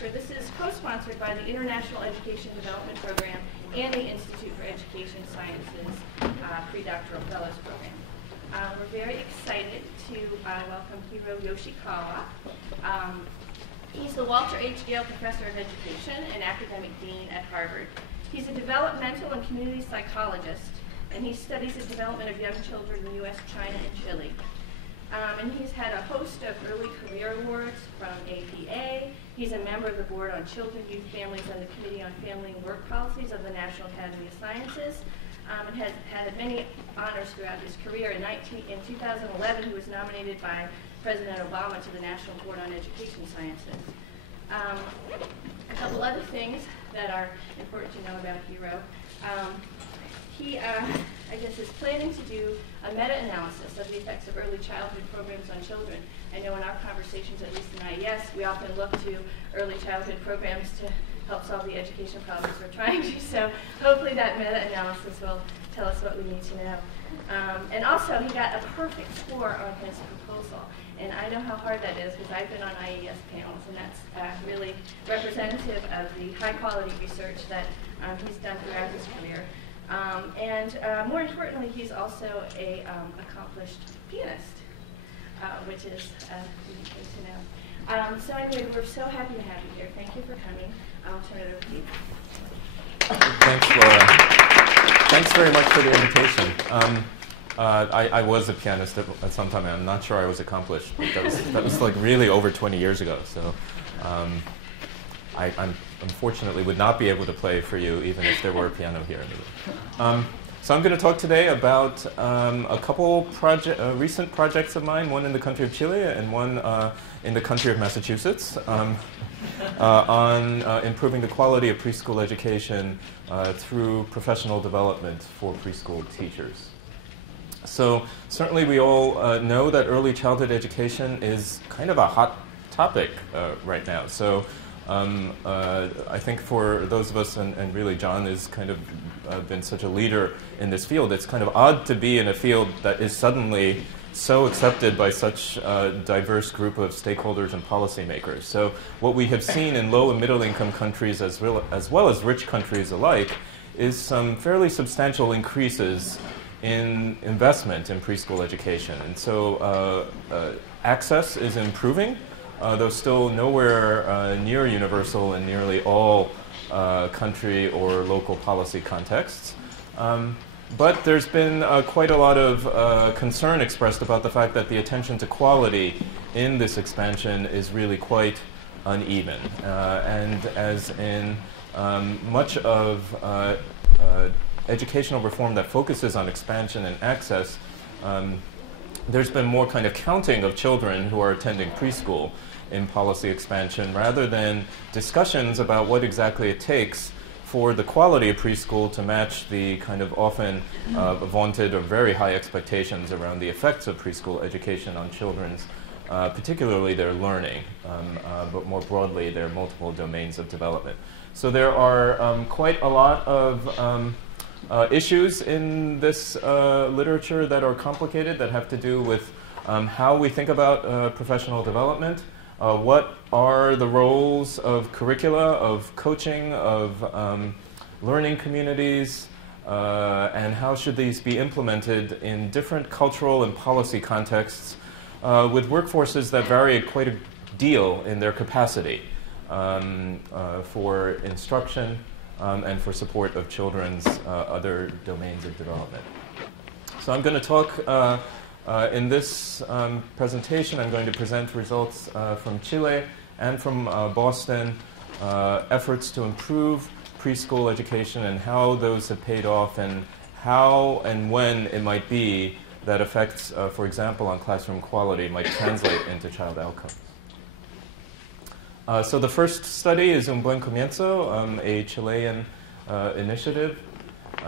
lecture. This is co-sponsored by the International Education Development Program and the Institute for Education Sciences Pre-Doctoral Fellows Program. We're very excited to welcome Hiro Yoshikawa. He's the Walter H. Gale Professor of Education and Academic Dean at Harvard. He's a developmental and community psychologist, and he studies the development of young children in the U.S., China, and Chile. And he's had a host of early career awards from APA. He's a member of the Board on Children, Youth, Families, and the Committee on Family and Work Policies of the National Academy of Sciences, and has had many honors throughout his career. In 2011, he was nominated by President Obama to the National Board on Education Sciences. A couple other things that are important to know about Hiro. He, I guess, is planning to do a meta-analysis of the effects of early childhood programs on children. I know in our conversations, at least in IES, we often look to early childhood programs to help solve the education problems we're trying to. So hopefully that meta-analysis will tell us what we need to know. And also, he got a perfect score on his proposal. And I know how hard that is because I've been on IES panels, and that's really representative of the high-quality research that he's done throughout his career. More importantly, he's also an accomplished pianist, which is good to know. So anyway, we're so happy to have you here. Thank you for coming. I'll turn it over to you. Thanks, Laura. Thanks very much for the invitation. I was a pianist at some time, and I'm not sure I was accomplished. But that was like really over 20 years ago. So I unfortunately would not be able to play for you even if there were a piano here in the room. So I'm going to talk today about a couple recent projects of mine, one in the country of Chile and one in the country of Massachusetts, on improving the quality of preschool education through professional development for preschool teachers. So certainly we all know that early childhood education is kind of a hot topic right now. So I think for those of us, and really John has kind of been such a leader in this field, it's kind of odd to be in a field that is suddenly so accepted by such a diverse group of stakeholders and policymakers. So what we have seen in low and middle income countries as well as rich countries alike is some fairly substantial increases in investment in preschool education. And so access is improving, though still nowhere near universal in nearly all country or local policy contexts. But there's been quite a lot of concern expressed about the fact that the attention to quality in this expansion is really quite uneven. And as in much of educational reform that focuses on expansion and access, there's been more kind of counting of children who are attending preschool in policy expansion rather than discussions about what exactly it takes for the quality of preschool to match the kind of often vaunted or very high expectations around the effects of preschool education on children's, particularly their learning, but more broadly their multiple domains of development. So there are quite a lot of issues in this literature that are complicated, that have to do with how we think about professional development, what are the roles of curricula, of coaching, of learning communities, and how should these be implemented in different cultural and policy contexts with workforces that vary quite a deal in their capacity for instruction and for support of children's other domains of development. So I'm going to talk in this presentation. I'm going to present results from Chile and from Boston, efforts to improve preschool education and how those have paid off, and how and when it might be that effects, for example, on classroom quality might translate into child outcomes. So the first study is Un Buen Comienzo, a Chilean initiative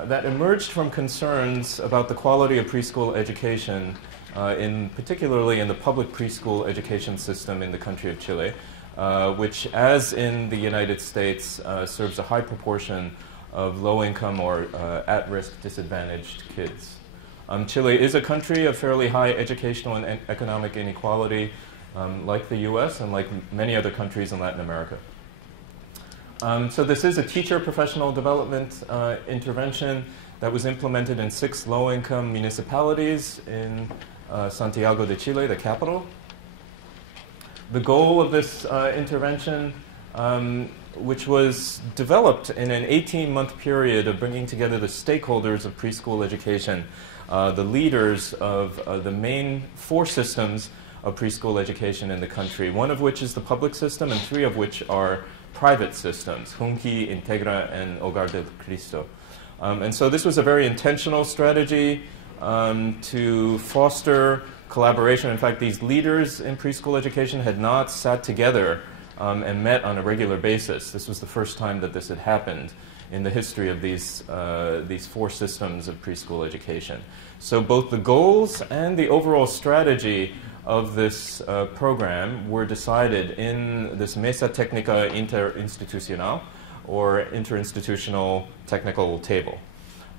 that emerged from concerns about the quality of preschool education, particularly in the public preschool education system in the country of Chile, which, as in the United States, serves a high proportion of low-income or at-risk disadvantaged kids. Chile is a country of fairly high educational and economic inequality, like the US and like many other countries in Latin America. So this is a teacher professional development intervention that was implemented in 6 low-income municipalities in Santiago de Chile, the capital. The goal of this intervention, which was developed in an 18-month period of bringing together the stakeholders of preschool education, the leaders of the main 4 systems of preschool education in the country, 1 of which is the public system and 3 of which are private systems, Junji, Integra, and Hogar del Cristo. And so this was a very intentional strategy to foster collaboration. In fact, these leaders in preschool education had not sat together and met on a regular basis. This was the first time that this had happened in the history of these 4 systems of preschool education. So both the goals and the overall strategy of this program were decided in this Mesa Técnica Interinstitucional, or interinstitutional technical table.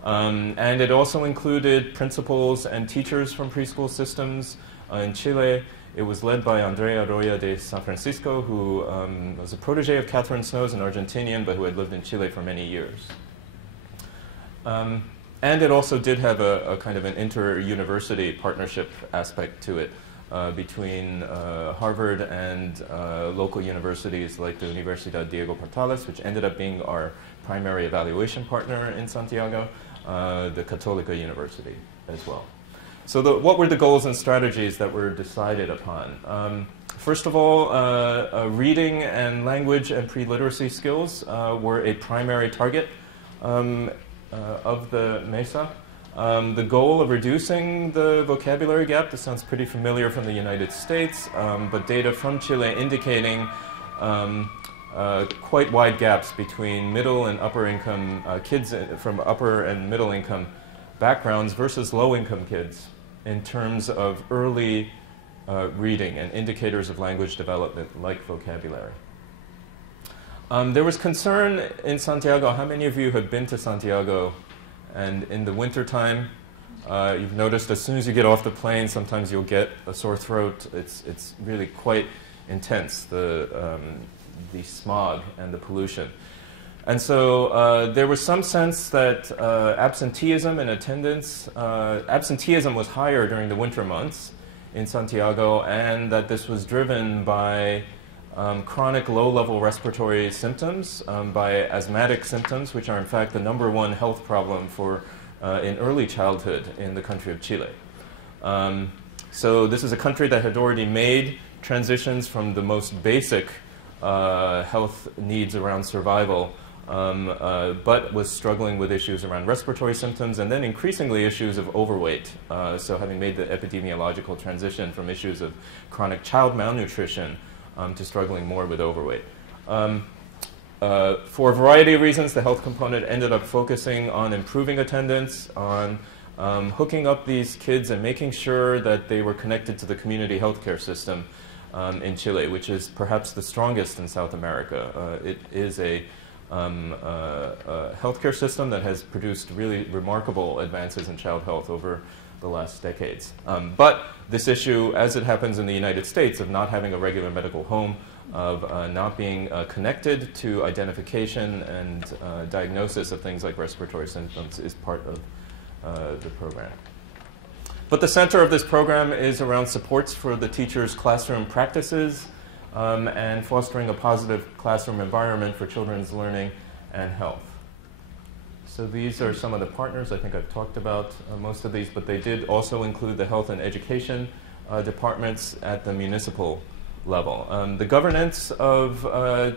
And it also included principals and teachers from preschool systems in Chile. It was led by Andrea Roya de San Francisco, who was a protege of Catherine Snow's, an Argentinian, but who had lived in Chile for many years. And it also did have a kind of an inter-university partnership aspect to it between Harvard and local universities like the Universidad Diego Portales, which ended up being our primary evaluation partner in Santiago, the Católica University as well. So what were the goals and strategies that were decided upon? First of all, reading and language and pre-literacy skills were a primary target of the MESA. The goal of reducing the vocabulary gap, this sounds pretty familiar from the United States, but data from Chile indicating quite wide gaps between middle and upper income kids from upper and middle income backgrounds versus low income kids in terms of early reading and indicators of language development like vocabulary. There was concern in Santiago. How many of you have been to Santiago? And in the wintertime, you've noticed as soon as you get off the plane, sometimes you'll get a sore throat. It's really quite intense, the smog and the pollution. And so there was some sense that absenteeism and attendance, absenteeism was higher during the winter months in Santiago, and that this was driven by chronic low-level respiratory symptoms, by asthmatic symptoms, which are in fact the #1 health problem for in early childhood in the country of Chile. So this is a country that had already made transitions from the most basic health needs around survival, but was struggling with issues around respiratory symptoms and then increasingly issues of overweight. So having made the epidemiological transition from issues of chronic child malnutrition to struggling more with overweight. For a variety of reasons, the health component ended up focusing on improving attendance, on hooking up these kids and making sure that they were connected to the community healthcare system in Chile, which is perhaps the strongest in South America. It is a healthcare system that has produced really remarkable advances in child health over the last decades. But this issue, as it happens in the United States, of not having a regular medical home, of not being connected to identification and diagnosis of things like respiratory symptoms, is part of the program. But the center of this program is around supports for the teachers' classroom practices and fostering a positive classroom environment for children's learning and health. So these are some of the partners. I think I've talked about most of these, but they did also include the health and education departments at the municipal level. The governance of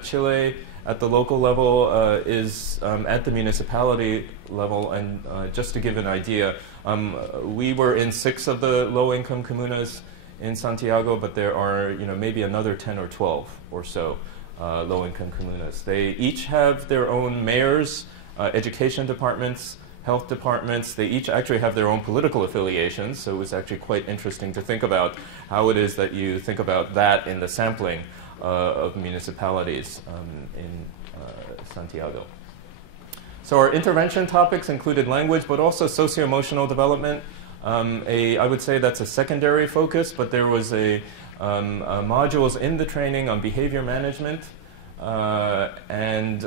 Chile at the local level is at the municipality level, and just to give an idea, we were in 6 of the low-income comunas in Santiago, but there are maybe another 10 or 12 or so low-income comunas. They each have their own mayors, education departments, health departments. They each actually have their own political affiliations, so it was actually quite interesting to think about how it is that you think about that in the sampling of municipalities in Santiago. So our intervention topics included language, but also socio-emotional development. I would say that's a secondary focus, but there was modules in the training on behavior management, and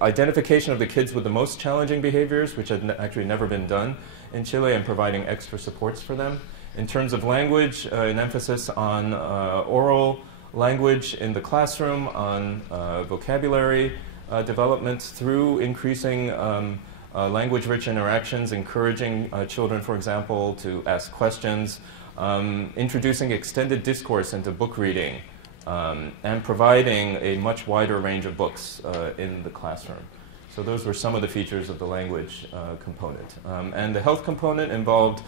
identification of the kids with the most challenging behaviors, which had actually never been done in Chile, and providing extra supports for them. In terms of language, an emphasis on oral language in the classroom, on vocabulary development through increasing language-rich interactions, encouraging children, for example, to ask questions, introducing extended discourse into book reading, and providing a much wider range of books in the classroom. So those were some of the features of the language component. And the health component involved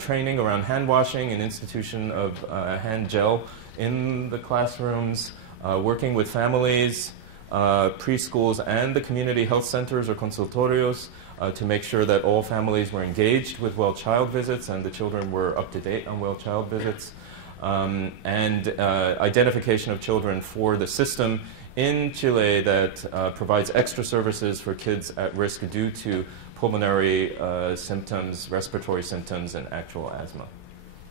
training around hand washing and institution of hand gel in the classrooms, working with families, preschools, and the community health centers or consultorios to make sure that all families were engaged with well child visits and the children were up to date on well child visits, and identification of children for the system in Chile that provides extra services for kids at risk due to pulmonary symptoms, respiratory symptoms, and actual asthma,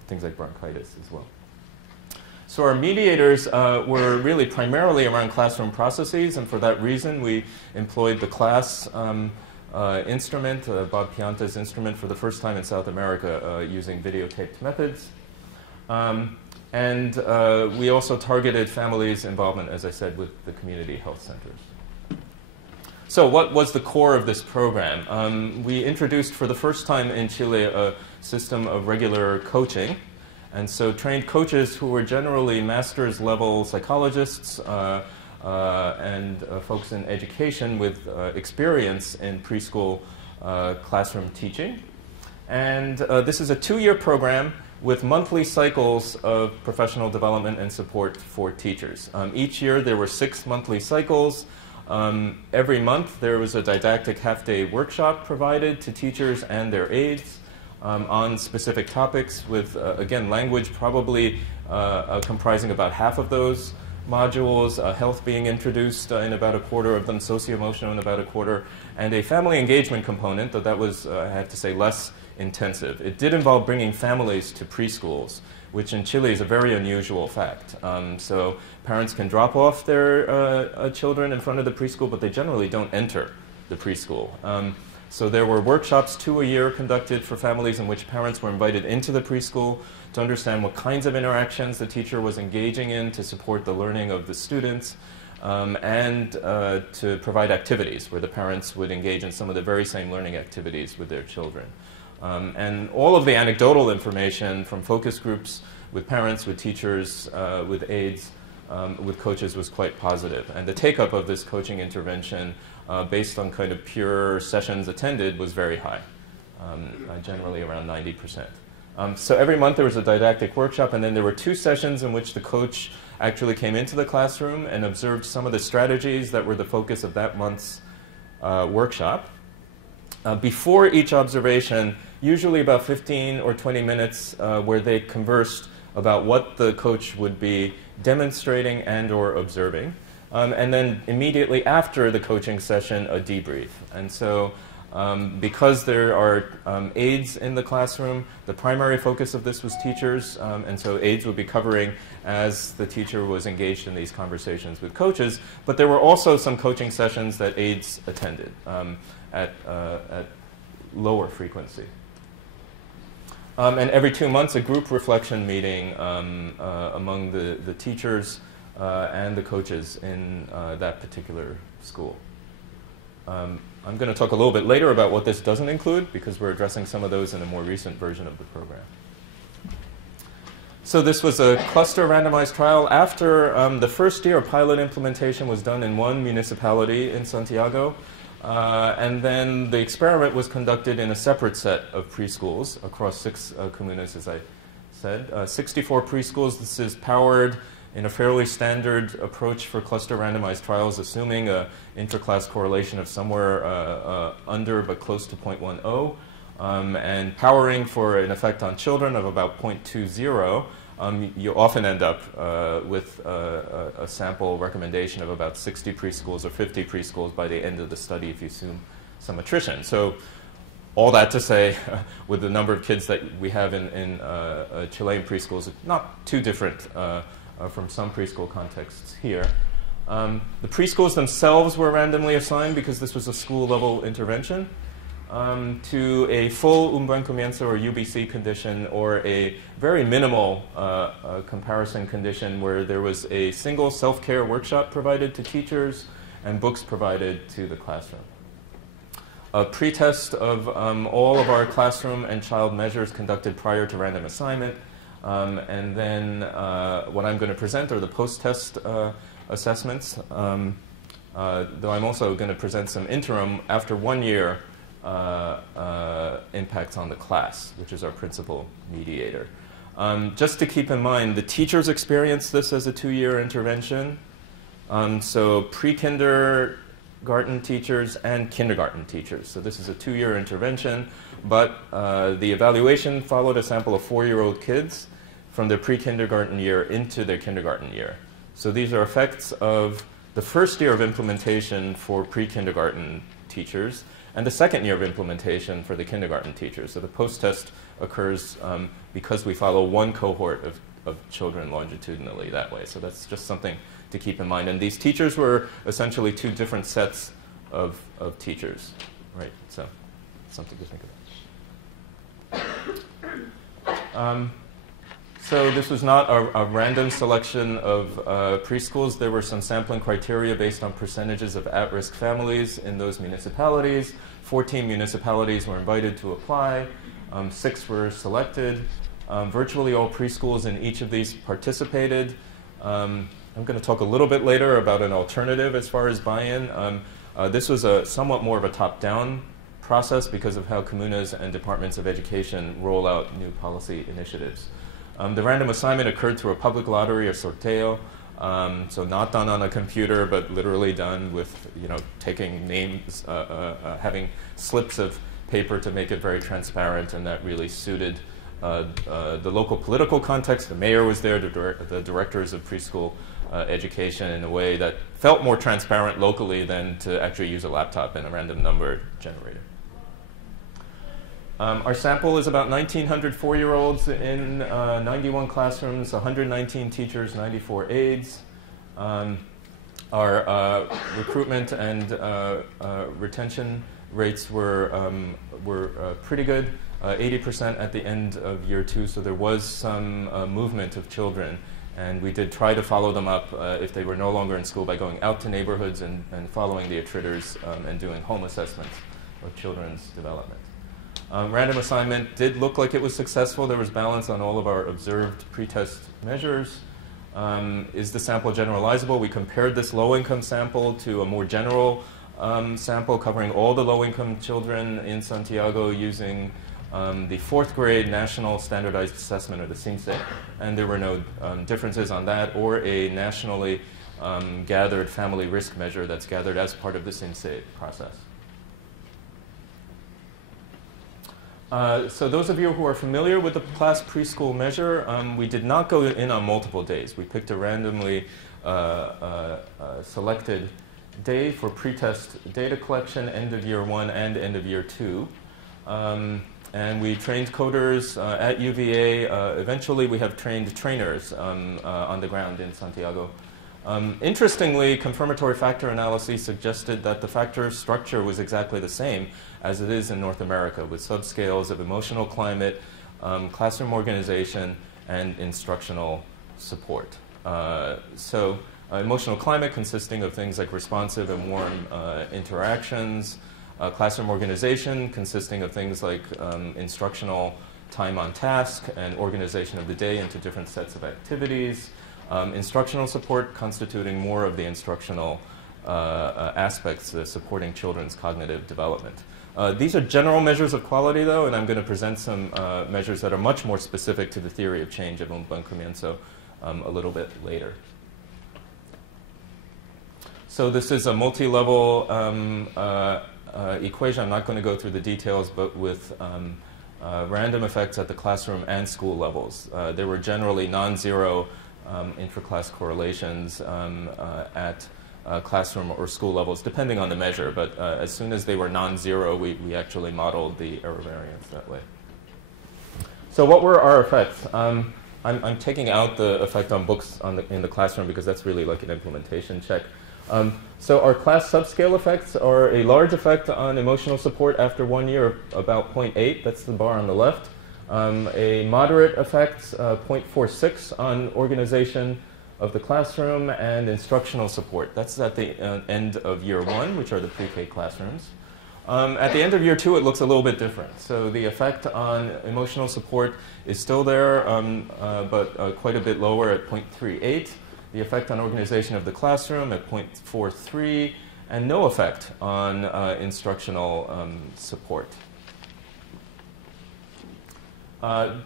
things like bronchitis as well. So our mediators were really primarily around classroom processes, and for that reason we employed the class instrument, Bob Pianta's instrument, for the first time in South America using videotaped methods. And we also targeted families' involvement, as I said, with the community health centers. So what was the core of this program? We introduced for the first time in Chile a system of regular coaching. And so trained coaches who were generally master's level psychologists and folks in education with experience in preschool classroom teaching. And this is a 2-year program with monthly cycles of professional development and support for teachers. Each year there were 6 monthly cycles. Every month there was a didactic half-day workshop provided to teachers and their aides on specific topics with, again, language probably comprising about half of those modules, health being introduced in about a quarter of them, socio-emotional in about a quarter, and a family engagement component, though that was, I have to say, less intensive. It did involve bringing families to preschools, which in Chile is a very unusual fact. So parents can drop off their children in front of the preschool, but they generally don't enter the preschool. So there were workshops 2 a year conducted for families in which parents were invited into the preschool to understand what kinds of interactions the teacher was engaging in to support the learning of the students, and to provide activities where the parents would engage in some of the very same learning activities with their children. And all of the anecdotal information from focus groups with parents, with teachers, with aides, with coaches was quite positive. And the take-up of this coaching intervention based on kind of pure sessions attended was very high, generally around 90%. So every month there was a didactic workshop, and then there were 2 sessions in which the coach actually came into the classroom and observed some of the strategies that were the focus of that month's workshop. Before each observation, usually about 15 or 20 minutes where they conversed about what the coach would be demonstrating and or observing. And then immediately after the coaching session, a debrief. And so because there are aides in the classroom, the primary focus of this was teachers, and so aides would be covering as the teacher was engaged in these conversations with coaches. But there were also some coaching sessions that aides attended at lower frequency. And every 2 months, a group reflection meeting among the teachers and the coaches in that particular school. I'm going to talk a little bit later about what this doesn't include, because we're addressing some of those in a more recent version of the program. So this was a cluster randomized trial. After the first year, a pilot implementation was done in 1 municipality in Santiago. And then the experiment was conducted in a separate set of preschools across 6 comunas, as I said. 64 preschools. This is powered in a fairly standard approach for cluster randomized trials, assuming an interclass correlation of somewhere under but close to 0.10, and powering for an effect on children of about 0.20. You often end up with a sample recommendation of about 60 preschools or 50 preschools by the end of the study if you assume some attrition. So all that to say, with the number of kids that we have in Chilean preschools, not too different from some preschool contexts here. The preschools themselves were randomly assigned because this was a school-level intervention to a full un buen comienzo or UBC condition or a very minimal comparison condition where there was a single self-care workshop provided to teachers and books provided to the classroom. A pretest of all of our classroom and child measures conducted prior to random assignment, and then what I'm going to present are the post-test assessments, though I'm also going to present some interim after 1 year impacts on the class, which is our principal mediator. Just to keep in mind, the teachers experienced this as a 2-year intervention. So pre-kindergarten teachers and kindergarten teachers. So this is a 2-year intervention, but the evaluation followed a sample of 4-year-old kids from their pre-kindergarten year into their kindergarten year. So these are effects of the first year of implementation for pre-kindergarten teachers and the second year of implementation for the kindergarten teachers. So the post-test occurs because we follow one cohort of children longitudinally that way. So that's just something to keep in mind. And these teachers were essentially 2 different sets of teachers, right? So something to think about. So this was not a random selection of preschools. There were some sampling criteria based on percentages of at-risk families in those municipalities. 14 municipalities were invited to apply. 6 were selected. Virtually all preschools in each of these participated. I'm going to talk a little bit later about an alternative as far as buy-in. This was somewhat more of a top-down process because of how comunas and departments of education roll out new policy initiatives. The random assignment occurred through a public lottery or sorteo, so not done on a computer, but literally done with, taking names, having slips of paper to make it very transparent, and that really suited the local political context. The mayor was there, the directors of preschool education, in a way that felt more transparent locally than to actually use a laptop and a random number generator. Our sample is about 1,900 4-year-olds in 91 classrooms, 119 teachers, 94 aides. Our recruitment and retention rates were pretty good, 80% at the end of year 2, so there was some movement of children. And we did try to follow them up if they were no longer in school by going out to neighborhoods and following the attritors and doing home assessments of children's development. Random assignment did look like it was successful. There was balance on all of our observed pretest measures. Is the sample generalizable? We compared this low-income sample to a more general sample covering all the low-income children in Santiago using the 4th grade National Standardized Assessment, or the CIMSE, and there were no differences on that, or a nationally gathered family risk measure that's gathered as part of the CIMSE process. So those of you who are familiar with the class preschool measure, we did not go in on multiple days. We picked a randomly selected day for pretest data collection, end of year 1 and end of year 2. And we trained coders at UVA. Eventually, we have trained trainers on the ground in Santiago. Interestingly, confirmatory factor analysis suggested that the factor structure was exactly the same as it is in North America, with subscales of emotional climate, classroom organization, and instructional support. So emotional climate consisting of things like responsive and warm interactions, classroom organization consisting of things like instructional time on task and organization of the day into different sets of activities. Instructional support constituting more of the instructional aspects supporting children's cognitive development. These are general measures of quality, though, and I'm going to present some measures that are much more specific to the theory of change of un buen comienzo a little bit later. So this is a multi-level equation. I'm not going to go through the details, but with random effects at the classroom and school levels. There were generally non-zero intra-class correlations at classroom or school levels, depending on the measure. But as soon as they were non-zero, we actually modeled the error variance that way. So what were our effects? I'm taking out the effect on books in the classroom because that's really like an implementation check. So our class subscale effects are a large effect on emotional support after 1 year, about 0.8. That's the bar on the left. A moderate effect, 0.46 on organization of the classroom, and instructional support. That's at the end of year 1, which are the pre-K classrooms. At the end of year 2, it looks a little bit different. So the effect on emotional support is still there, but quite a bit lower at 0.38. The effect on organization of the classroom at 0.43, and no effect on instructional support. I'm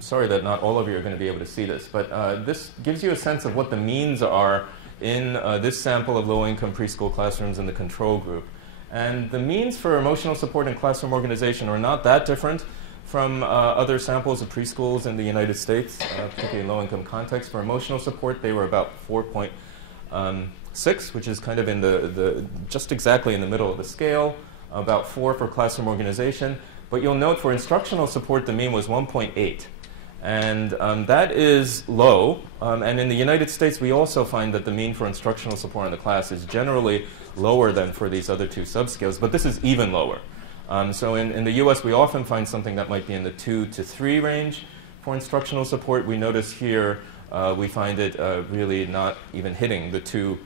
sorry that not all of you are going to be able to see this, but this gives you a sense of what the means are in this sample of low-income preschool classrooms in the control group. And the means for emotional support and classroom organization are not that different from other samples of preschools in the United States, particularly in low-income context. For emotional support, they were about 4.6, which is kind of in just exactly in the middle of the scale, about 4 for classroom organization. But you'll note for instructional support, the mean was 1.8. And that is low. And in the United States, we also find that the mean for instructional support in the class is generally lower than for these other 2 subscales, but this is even lower. So in the US, we often find something that might be in the 2 to 3 range for instructional support. We notice here we find it really not even hitting the 2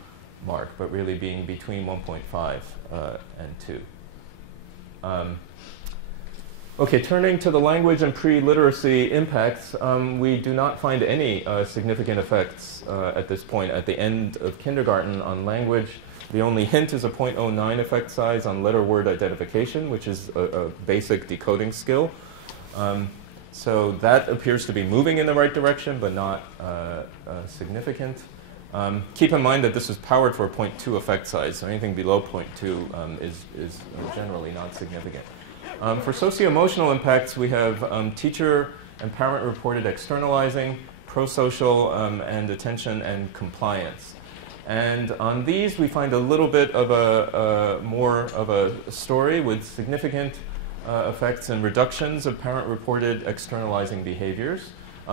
mark, but really being between 1.5 and 2. Okay, turning to the language and pre-literacy impacts, we do not find any significant effects at this point at the end of kindergarten on language. The only hint is a 0.09 effect size on letter-word identification, which is a basic decoding skill. So that appears to be moving in the right direction, but not significant. Keep in mind that this is powered for a 0.2 effect size, so anything below 0.2 is generally not significant. For socio-emotional impacts, we have teacher and parent-reported externalizing, pro-social, and attention and compliance. And on these, we find a little bit of more of a story with significant effects and reductions of parent-reported externalizing behaviors,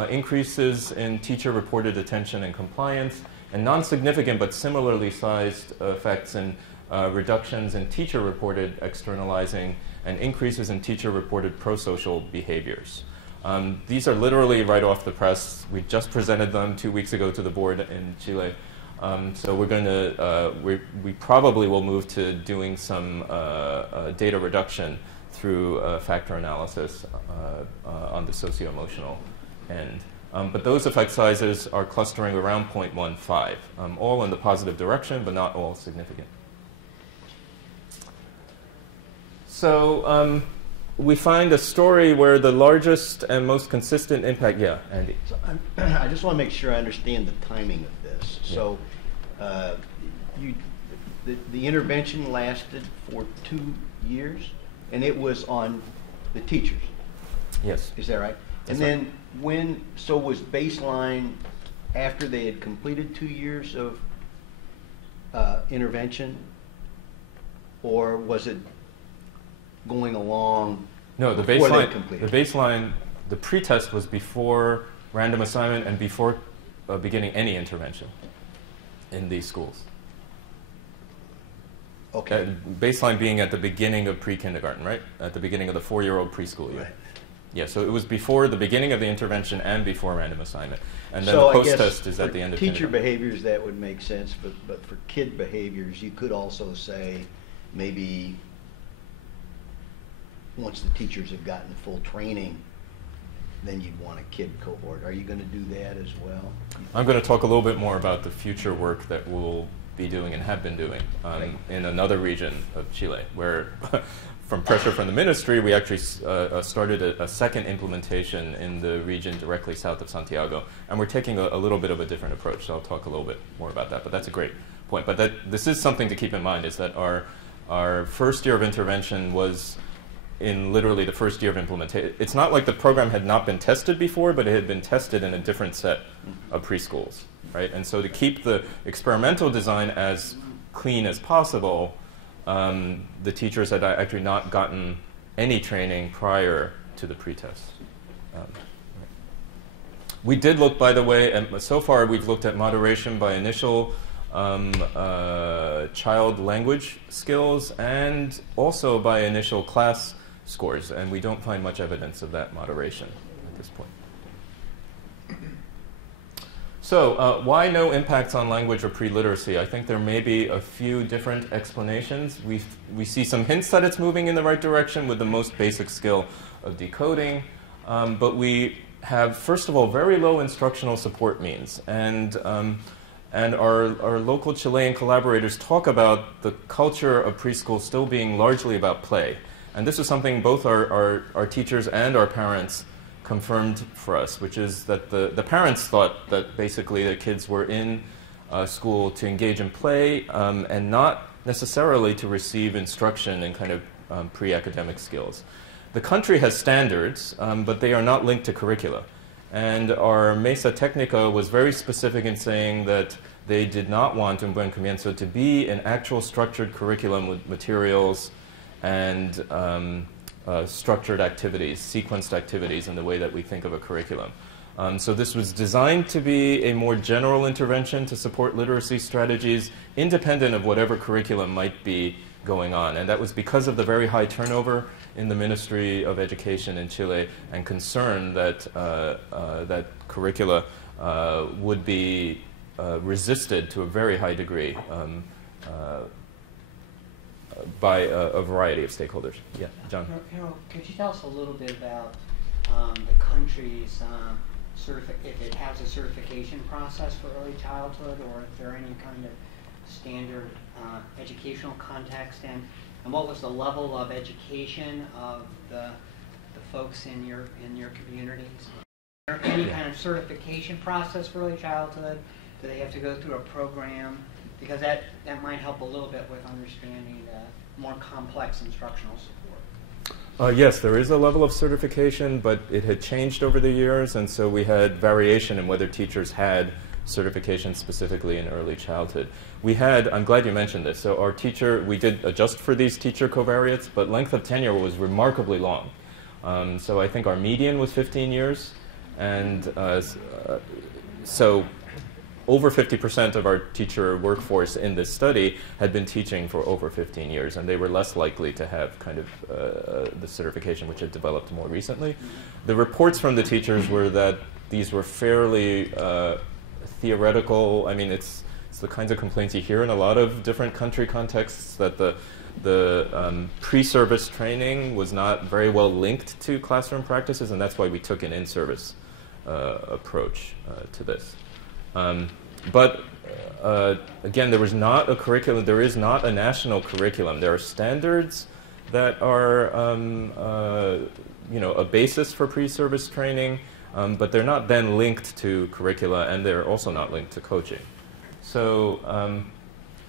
increases in teacher-reported attention and compliance, and non-significant but similarly sized effects in reductions in teacher-reported externalizing and increases in teacher-reported pro-social behaviors. These are literally right off the press. We just presented them 2 weeks ago to the board in Chile. So we're going to, we probably will move to doing some data reduction through factor analysis on the socio-emotional end. But those effect sizes are clustering around 0.15, all in the positive direction, but not all significant. So we find a story where the largest and most consistent impact, yeah, Andy. So I just want to make sure I understand the timing of this. Yeah. So the intervention lasted for 2 years, and it was on the teachers. Yes. Is that right? That's and then when, so was baseline after they had completed 2 years of intervention, or was it going along? No, the baseline, the pretest was before random assignment and before beginning any intervention in these schools. Okay. Baseline being at the beginning of pre-kindergarten, right? At the beginning of the 4-year-old preschool year. Right. Yeah, so it was before the beginning of the intervention and before random assignment. And then So the post-test is at the end of teacher kindergarten. behaviors, that would make sense, but for kid behaviors, you could also say maybe once the teachers have gotten full training, then you'd want a kid cohort. Are you going to do that as well? I'm going to talk a little bit more about the future work that we'll be doing and have been doing in another region of Chile, where from pressure from the ministry, we actually started a second implementation in the region directly south of Santiago. And we're taking a little bit of a different approach, so I'll talk a little bit more about that. But that's a great point. But this is something to keep in mind, is that our first year of intervention was in literally the first year of implementation. It's not like the program had not been tested before, but it had been tested in a different set of preschools, right? And so to keep the experimental design as clean as possible, the teachers had actually not gotten any training prior to the pretest. We did look, by the way, and so far we've looked at moderation by initial child language skills and also by initial class scores, and we don't find much evidence of that moderation at this point. So why no impacts on language or pre-literacy? I think there may be a few different explanations. We see some hints that it's moving in the right direction with the most basic skill of decoding, but we have, first of all, very low instructional support means. And our local Chilean collaborators talk about the culture of preschool still being largely about play. And this is something both our teachers and our parents confirmed for us, which is that the parents thought that basically the kids were in school to engage in play and not necessarily to receive instruction in kind of pre-academic skills. The country has standards, but they are not linked to curricula. And our Mesa Técnica was very specific in saying that they did not want Un Buen Comienzo to be an actual structured curriculum with materials and structured activities, sequenced activities in the way that we think of a curriculum. So this was designed to be a more general intervention to support literacy strategies independent of whatever curriculum might be going on. And that was because of the very high turnover in the Ministry of Education in Chile and concern that, that curricula would be resisted to a very high degree by a variety of stakeholders. Yeah, John. Hiro, could you tell us a little bit about the country's if it has a certification process for early childhood, or if there are any kind of standard educational context, and what was the level of education of the folks in your communities? Is there any kind of certification process for early childhood? Do they have to go through a program? Because that might help a little bit with understanding the more complex instructional support. Yes, there is a level of certification, but it had changed over the years, and so we had variation in whether teachers had certification specifically in early childhood. We had, I'm glad you mentioned this, so our teacher, we did adjust for these teacher covariates, but length of tenure was remarkably long. So I think our median was 15 years, and so over 50% of our teacher workforce in this study had been teaching for over 15 years, and they were less likely to have kind of the certification which had developed more recently. The reports from the teachers were that these were fairly theoretical. I mean, it's the kinds of complaints you hear in a lot of different country contexts, that the pre-service training was not very well linked to classroom practices, and that's why we took an in-service approach to this. But again, there was not a curriculum. There is not a national curriculum. There are standards that are, a basis for pre-service training, but they're not then linked to curricula, and they're also not linked to coaching. So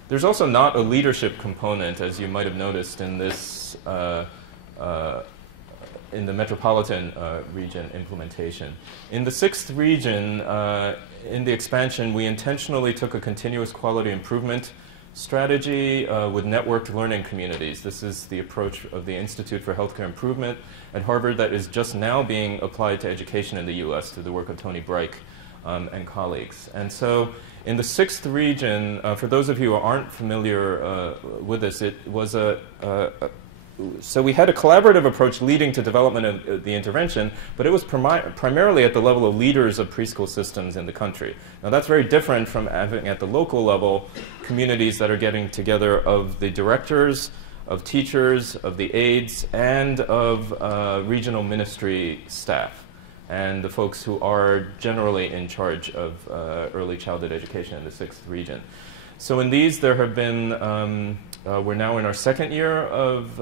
there's also not a leadership component, as you might have noticed in this in the metropolitan region implementation. In the 6th region, in the expansion, we intentionally took a continuous quality improvement strategy with networked learning communities. This is the approach of the Institute for Healthcare Improvement at Harvard that is just now being applied to education in the US through the work of Tony Breik and colleagues. And so in the 6th region, for those of you who aren't familiar with this, it was so we had a collaborative approach leading to development of the intervention, but it was primarily at the level of leaders of preschool systems in the country. Now that's very different from having at the local level communities that are getting together of the directors, of teachers, of the aides, and of regional ministry staff, and the folks who are generally in charge of early childhood education in the 6th region. So in these, there have been we're now in our 2nd year of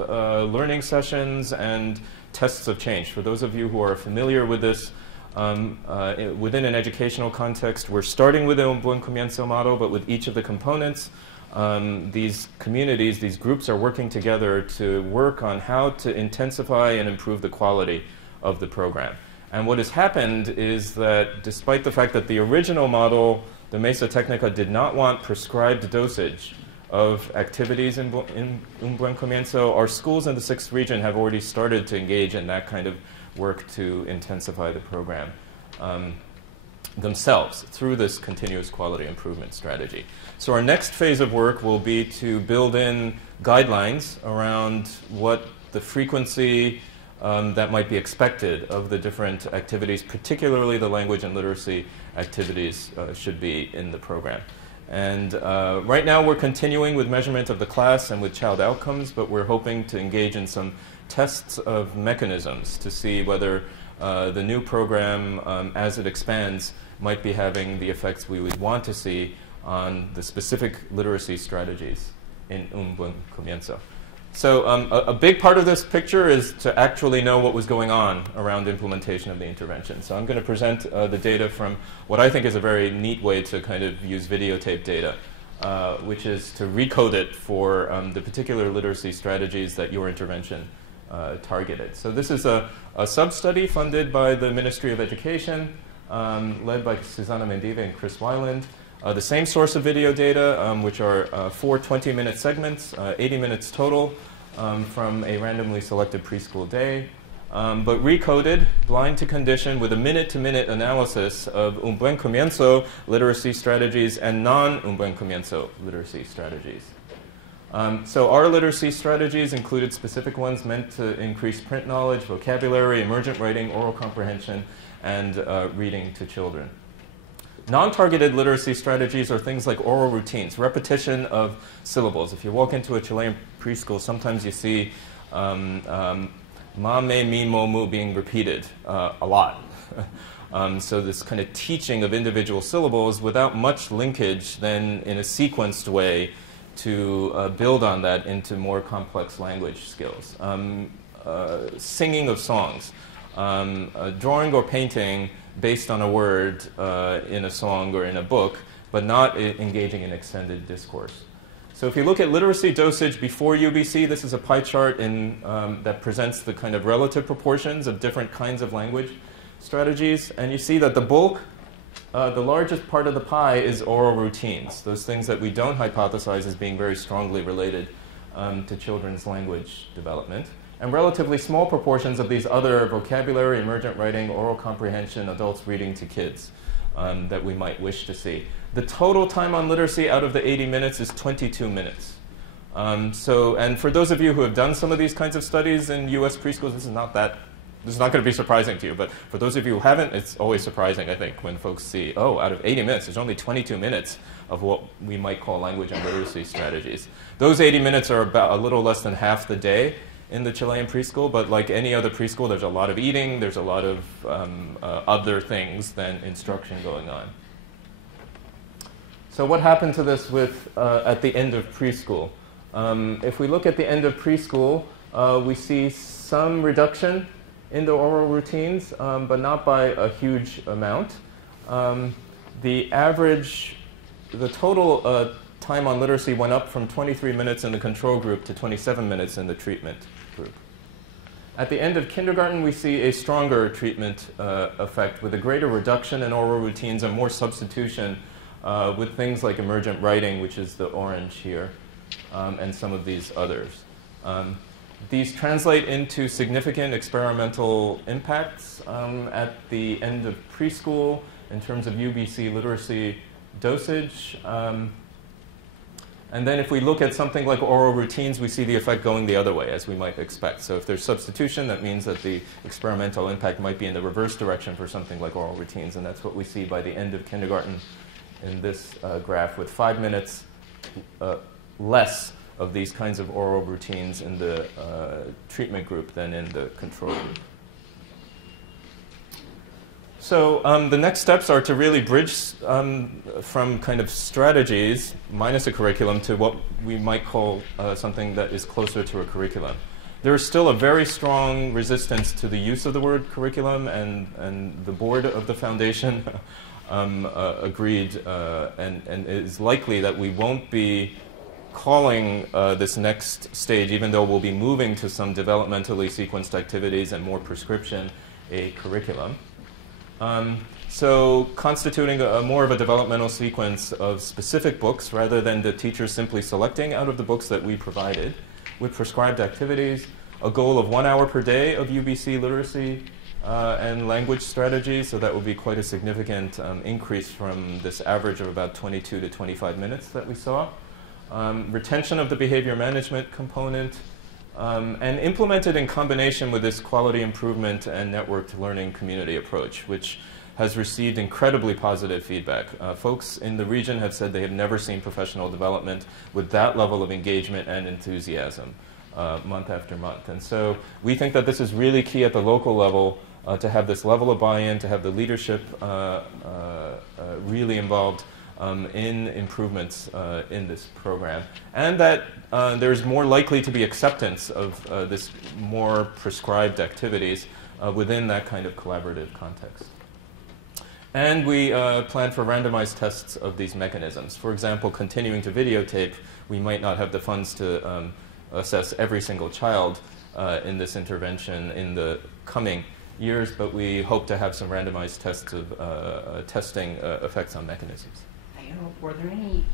learning sessions and tests of change. For those of you who are familiar with this, within an educational context, we're starting with the Un Buen Comienzo model, but with each of the components, these communities, these groups are working together to work on how to intensify and improve the quality of the program. And what has happened is that despite the fact that the original model, the Mesa Técnica, did not want prescribed dosage of activities in Un Buen Comienzo, our schools in the 6th region have already started to engage in that kind of work to intensify the program. themselves through this continuous quality improvement strategy. So our next phase of work will be to build in guidelines around what the frequency that might be expected of the different activities, particularly the language and literacy activities, should be in the program. And right now we're continuing with measurement of the class and with child outcomes, but we're hoping to engage in some tests of mechanisms to see whether the new program, as it expands, might be having the effects we would want to see on the specific literacy strategies in Un Buen Comienzo. So a big part of this picture is to actually know what was going on around implementation of the intervention. So I'm going to present the data from what I think is a very neat way to kind of use videotape data, which is to recode it for the particular literacy strategies that your intervention targeted. So this is a sub-study funded by the Ministry of Education, led by Susana Mendive and Chris Weiland. The same source of video data, which are 4 20-minute segments, 80 minutes total, from a randomly selected preschool day, but recoded, blind to condition, with a minute-to-minute analysis of Un Buen Comienzo literacy strategies and non-Un Buen Comienzo literacy strategies. So our literacy strategies included specific ones meant to increase print knowledge, vocabulary, emergent writing, oral comprehension, and reading to children. Non-targeted literacy strategies are things like oral routines, repetition of syllables. If you walk into a Chilean preschool, sometimes you see ma, me, mi, mo, mu being repeated a lot. So this kind of teaching of individual syllables without much linkage then in a sequenced way to build on that into more complex language skills. Singing of songs, drawing or painting based on a word in a song or in a book, but not engaging in extended discourse. So if you look at literacy dosage before UBC, this is a pie chart that presents the kind of relative proportions of different kinds of language strategies. And you see that the bulk, the largest part of the pie is oral routines, those things that we don't hypothesize as being very strongly related to children's language development. And relatively small proportions of these other vocabulary, emergent writing, oral comprehension, adults reading to kids that we might wish to see. The total time on literacy out of the 80 minutes is 22 minutes. And for those of you who have done some of these kinds of studies in US preschools, this is not going to be surprising to you. But for those of you who haven't, it's always surprising, I think, when folks see, oh, out of 80 minutes, there's only 22 minutes of what we might call language and literacy strategies. Those 80 minutes are about a little less than half the day in the Chilean preschool, but like any other preschool, there's a lot of eating, there's a lot of other things than instruction going on. So what happened to this at the end of preschool? If we look at the end of preschool, we see some reduction in the oral routines, but not by a huge amount. The total time on literacy went up from 23 minutes in the control group to 27 minutes in the treatment group. At the end of kindergarten, we see a stronger treatment effect with a greater reduction in oral routines and more substitution with things like emergent writing, which is the orange here, and some of these others. These translate into significant experimental impacts at the end of preschool in terms of UBC literacy dosage. And then if we look at something like oral routines, we see the effect going the other way, as we might expect. So if there's substitution, that means that the experimental impact might be in the reverse direction for something like oral routines. And that's what we see by the end of kindergarten in this graph, with 5 minutes less of these kinds of oral routines in the treatment group than in the control group. So the next steps are to really bridge from kind of strategies minus a curriculum to what we might call something that is closer to a curriculum. There is still a very strong resistance to the use of the word curriculum, and the board of the foundation agreed, and it is likely that we won't be calling this next stage, even though we'll be moving to some developmentally sequenced activities and more prescription, a curriculum. So constituting more of a developmental sequence of specific books rather than the teachers simply selecting out of the books that we provided, with prescribed activities, a goal of 1 hour per day of UBC literacy and language strategies, so that will be quite a significant increase from this average of about 22 to 25 minutes that we saw. Retention of the behavior management component, and implemented in combination with this quality improvement and networked learning community approach, which has received incredibly positive feedback. Folks in the region have said they have never seen professional development with that level of engagement and enthusiasm month after month. And so we think that this is really key at the local level to have this level of buy-in, to have the leadership really involved in improvements in this program, and that there's more likely to be acceptance of this more prescribed activities within that kind of collaborative context. And we plan for randomized tests of these mechanisms. For example, continuing to videotape, we might not have the funds to assess every single child in this intervention in the coming years, but we hope to have some randomized tests of testing effects on mechanisms. Were there any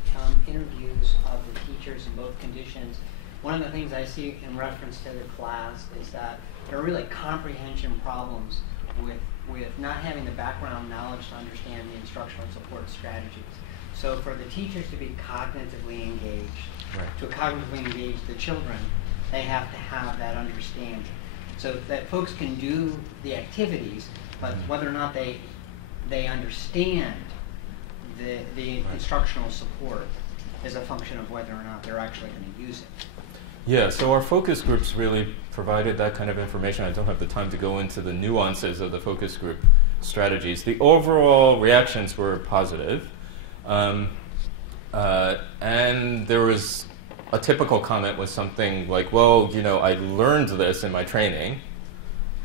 interviews of the teachers in both conditions? One of the things I see in reference to the class is that there are really comprehension problems with not having the background knowledge to understand the instructional support strategies. So for the teachers to be cognitively engaged, Right. to cognitively engage the children, they have to have that understanding. So that folks can do the activities, but whether or not they understand the instructional support is a function of whether or not they're actually going to use it. Yeah, so our focus groups really provided that kind of information. I don't have the time to go into the nuances of the focus group strategies. The overall reactions were positive. And there was a typical comment was something like, well, you know, I learned this in my training.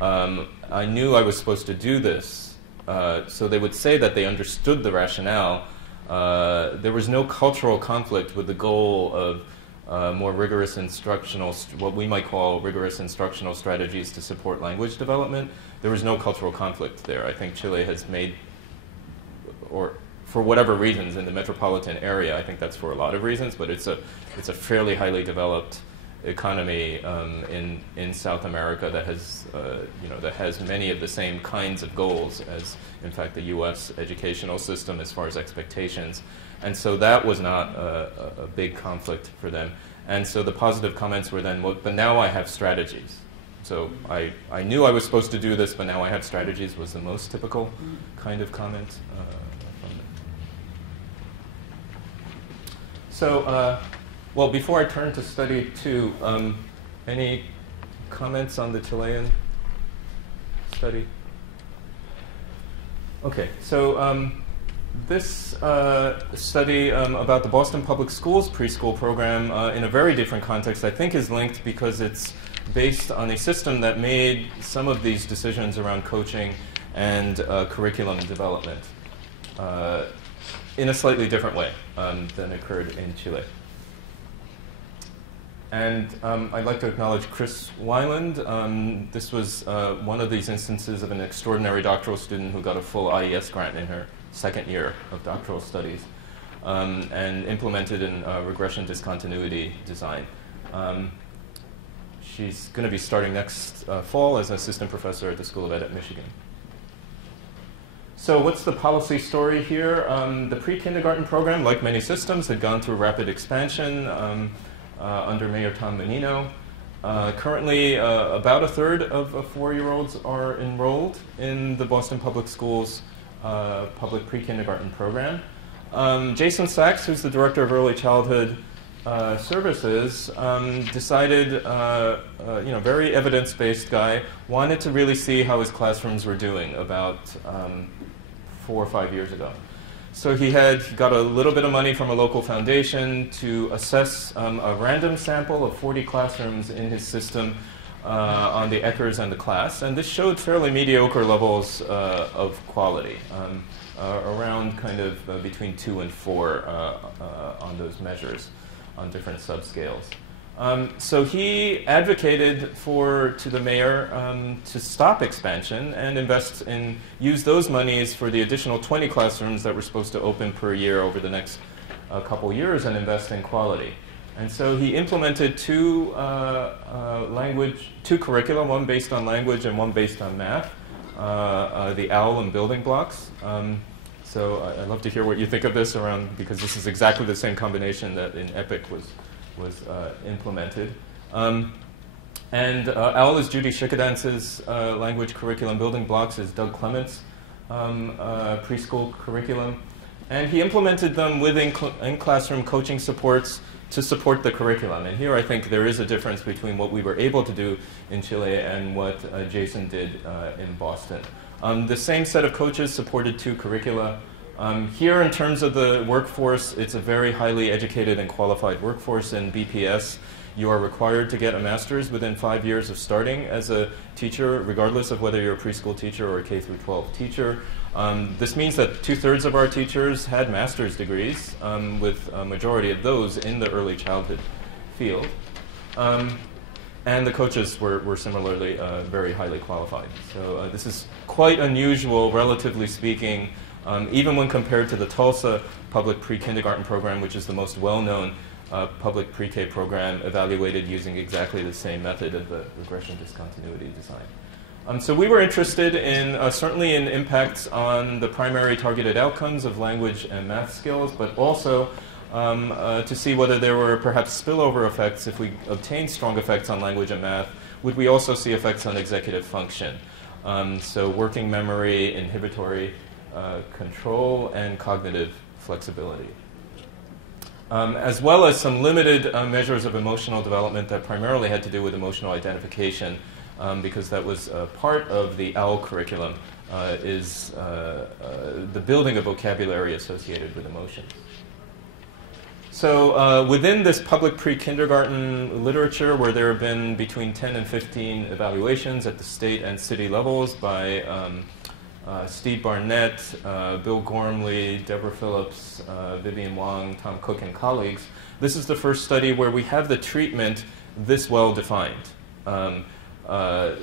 I knew I was supposed to do this. So they would say that they understood the rationale. There was no cultural conflict with the goal of more rigorous instructional, what we might call rigorous instructional strategies to support language development. There was no cultural conflict there. I think Chile has made, or for whatever reasons in the metropolitan area, I think that's for a lot of reasons, but it's a fairly highly developed economy in South America that has that has many of the same kinds of goals as, in fact, the U.S. educational system as far as expectations, and so that was not a big conflict for them. And so the positive comments were then, well, but now I have strategies. So I knew I was supposed to do this, but now I have strategies was the most typical kind of comment from them. So. Well, before I turn to study 2, any comments on the Chilean study? Okay, so this study about the Boston Public Schools preschool program in a very different context, I think, is linked because it's based on a system that made some of these decisions around coaching and curriculum development in a slightly different way than occurred in Chile. And I'd like to acknowledge Chris Weiland. This was one of these instances of an extraordinary doctoral student who got a full IES grant in her second year of doctoral studies and implemented in regression discontinuity design. She's going to be starting next fall as an assistant professor at the School of Ed at Michigan. So what's the policy story here? The pre-kindergarten program, like many systems, had gone through rapid expansion under Mayor Tom Menino. Currently, about a third of 4-year-olds are enrolled in the Boston Public Schools public pre-kindergarten program. Jason Sachs, who's the director of early childhood services, decided, very evidence-based guy, wanted to really see how his classrooms were doing about 4 or 5 years ago. So he had got a little bit of money from a local foundation to assess a random sample of 40 classrooms in his system on the Eckers and the class. And this showed fairly mediocre levels of quality, around kind of between 2 and 4 on those measures on different subscales. So he advocated to the mayor to stop expansion and use those monies for the additional 20 classrooms that were supposed to open per year over the next couple years and invest in quality. And so he implemented two curricula, one based on language and one based on math, the OWL and building blocks. So I'd love to hear what you think of this because this is exactly the same combination that in EPIC was implemented. And OWL is Judy Shikadance's language curriculum. Building blocks is Doug Clements' preschool curriculum. And he implemented them with in-classroom coaching supports to support the curriculum. And here I think there is a difference between what we were able to do in Chile and what Jason did in Boston. The same set of coaches supported 2 curricula. Here in terms of the workforce, it's a very highly educated and qualified workforce in BPS. You are required to get a master's within 5 years of starting as a teacher, regardless of whether you're a preschool teacher or a K-12 teacher. This means that 2/3 of our teachers had master's degrees, with a majority of those in the early childhood field. And the coaches were similarly very highly qualified. So this is quite unusual, relatively speaking, even when compared to the Tulsa public pre-kindergarten program, which is the most well-known public pre-K program evaluated using exactly the same method of the regression discontinuity design. So we were interested in certainly in impacts on the primary targeted outcomes of language and math skills, but also to see whether there were perhaps spillover effects. If we obtained strong effects on language and math, would we also see effects on executive function? So working memory, inhibitory control, and cognitive flexibility. As well as some limited measures of emotional development that primarily had to do with emotional identification, because that was part of the OWL curriculum, is the building of vocabulary associated with emotion. So within this public pre-kindergarten literature, where there have been between 10 and 15 evaluations at the state and city levels by Steve Barnett, Bill Gormley, Deborah Phillips, Vivian Wong, Tom Cook, and colleagues, this is the first study where we have the treatment this well defined.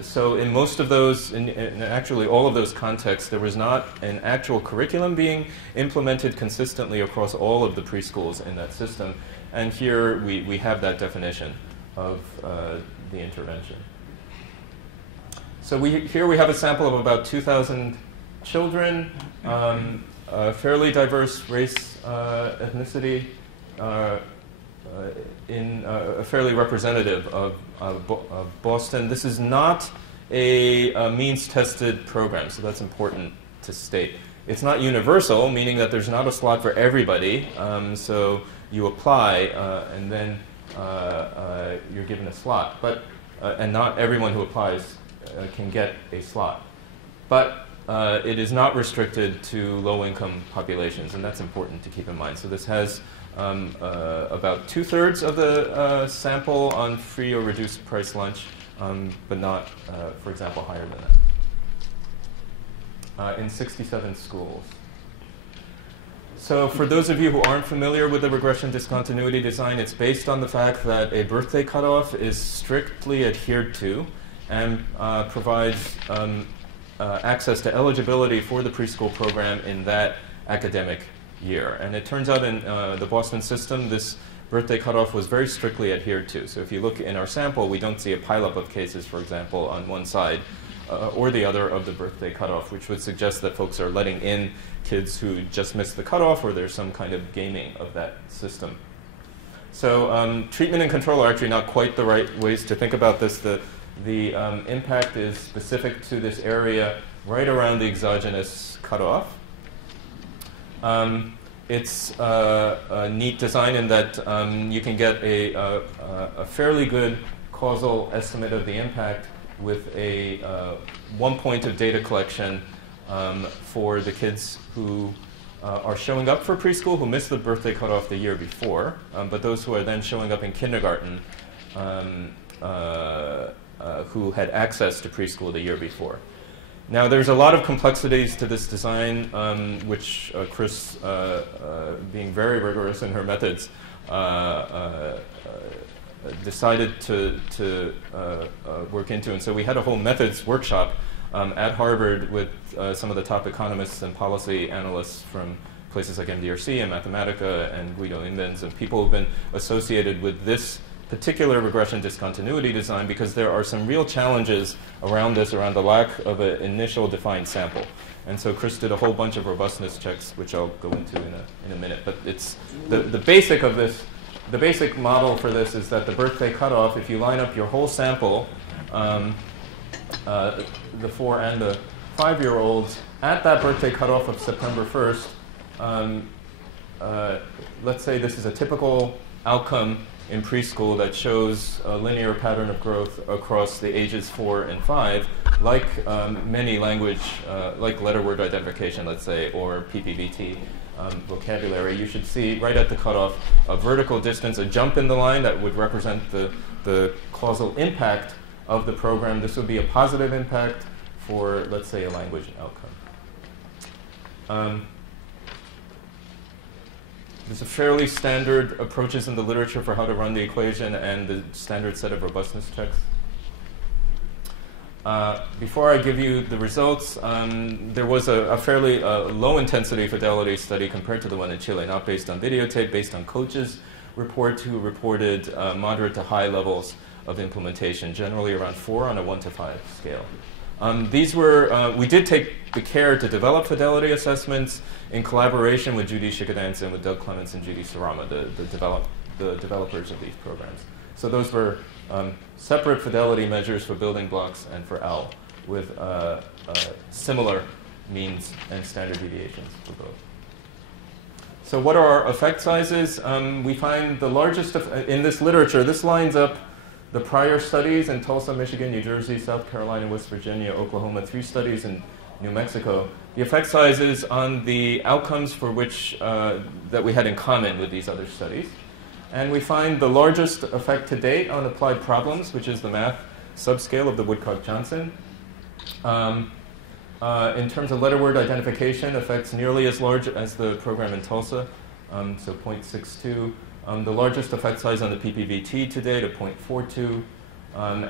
So in most of those, in actually all of those contexts, there was not an actual curriculum being implemented consistently across all of the preschools in that system. And here we have that definition of the intervention. So here we have a sample of about 2,000 children, fairly diverse race, ethnicity, fairly representative of Boston. This is not a means-tested program, so that's important to state. It's not universal, meaning that there's not a slot for everybody. So you apply, and then you're given a slot. But and not everyone who applies can get a slot. But it is not restricted to low-income populations, and that's important to keep in mind. So this has about 2/3 of the sample on free or reduced price lunch, but not, for example, higher than that. In 67 schools. So for those of you who aren't familiar with the regression discontinuity design, it's based on the fact that a birthday cutoff is strictly adhered to and provides access to eligibility for the preschool program in that academic year. And it turns out in the Boston system, this birthday cutoff was very strictly adhered to. So if you look in our sample, we don't see a pileup of cases, for example, on one side or the other of the birthday cutoff, which would suggest that folks are letting in kids who just missed the cutoff, or there's some kind of gaming of that system. So treatment and control are actually not quite the right ways to think about this. The impact is specific to this area right around the exogenous cutoff. It's a neat design in that you can get a fairly good causal estimate of the impact with a 1 point of data collection for the kids who are showing up for preschool, who missed the birthday cutoff the year before, but those who are then showing up in kindergarten who had access to preschool the year before. Now, there's a lot of complexities to this design, which Chris, being very rigorous in her methods, decided to work into. And so we had a whole methods workshop at Harvard with some of the top economists and policy analysts from places like MDRC and Mathematica and Guido Imbens, and people who've been associated with this particular regression discontinuity design because there are some real challenges around this, around the lack of an initial defined sample. And so Chris did a whole bunch of robustness checks, which I'll go into in a minute. But it's the basic of this, the basic model for this is that the birthday cutoff, if you line up your whole sample, the 4 and the 5-year-olds, at that birthday cutoff of September 1st, let's say this is a typical outcome in preschool that shows a linear pattern of growth across the ages 4 and 5, like many language, like letter word identification, let's say, or PPVT vocabulary. You should see right at the cutoff a vertical distance, a jump in the line that would represent the causal impact of the program. This would be a positive impact for, let's say, a language outcome. There's a fairly standard approaches in the literature for how to run the equation and the standard set of robustness checks. Before I give you the results, there was a fairly low-intensity fidelity study compared to the one in Chile, not based on videotape, based on coaches' report who reported moderate to high levels of implementation, generally around 4 on a 1 to 5 scale. These were, we did take the care to develop fidelity assessments in collaboration with Judy Shikadance and with Doug Clements and Judy Sarama, the developers of these programs. So those were separate fidelity measures for building blocks and for OWL with similar means and standard deviations for both. So what are our effect sizes? We find the largest, in this literature, this lines up the prior studies in Tulsa, Michigan, New Jersey, South Carolina, West Virginia, Oklahoma, 3 studies in New Mexico. The effect sizes on the outcomes for which that we had in common with these other studies. And we find the largest effect to date on applied problems, which is the math subscale of the Woodcock-Johnson. In terms of letter word identification, effects nearly as large as the program in Tulsa, so 0.62. The largest effect size on the PPVT to date, 0.42.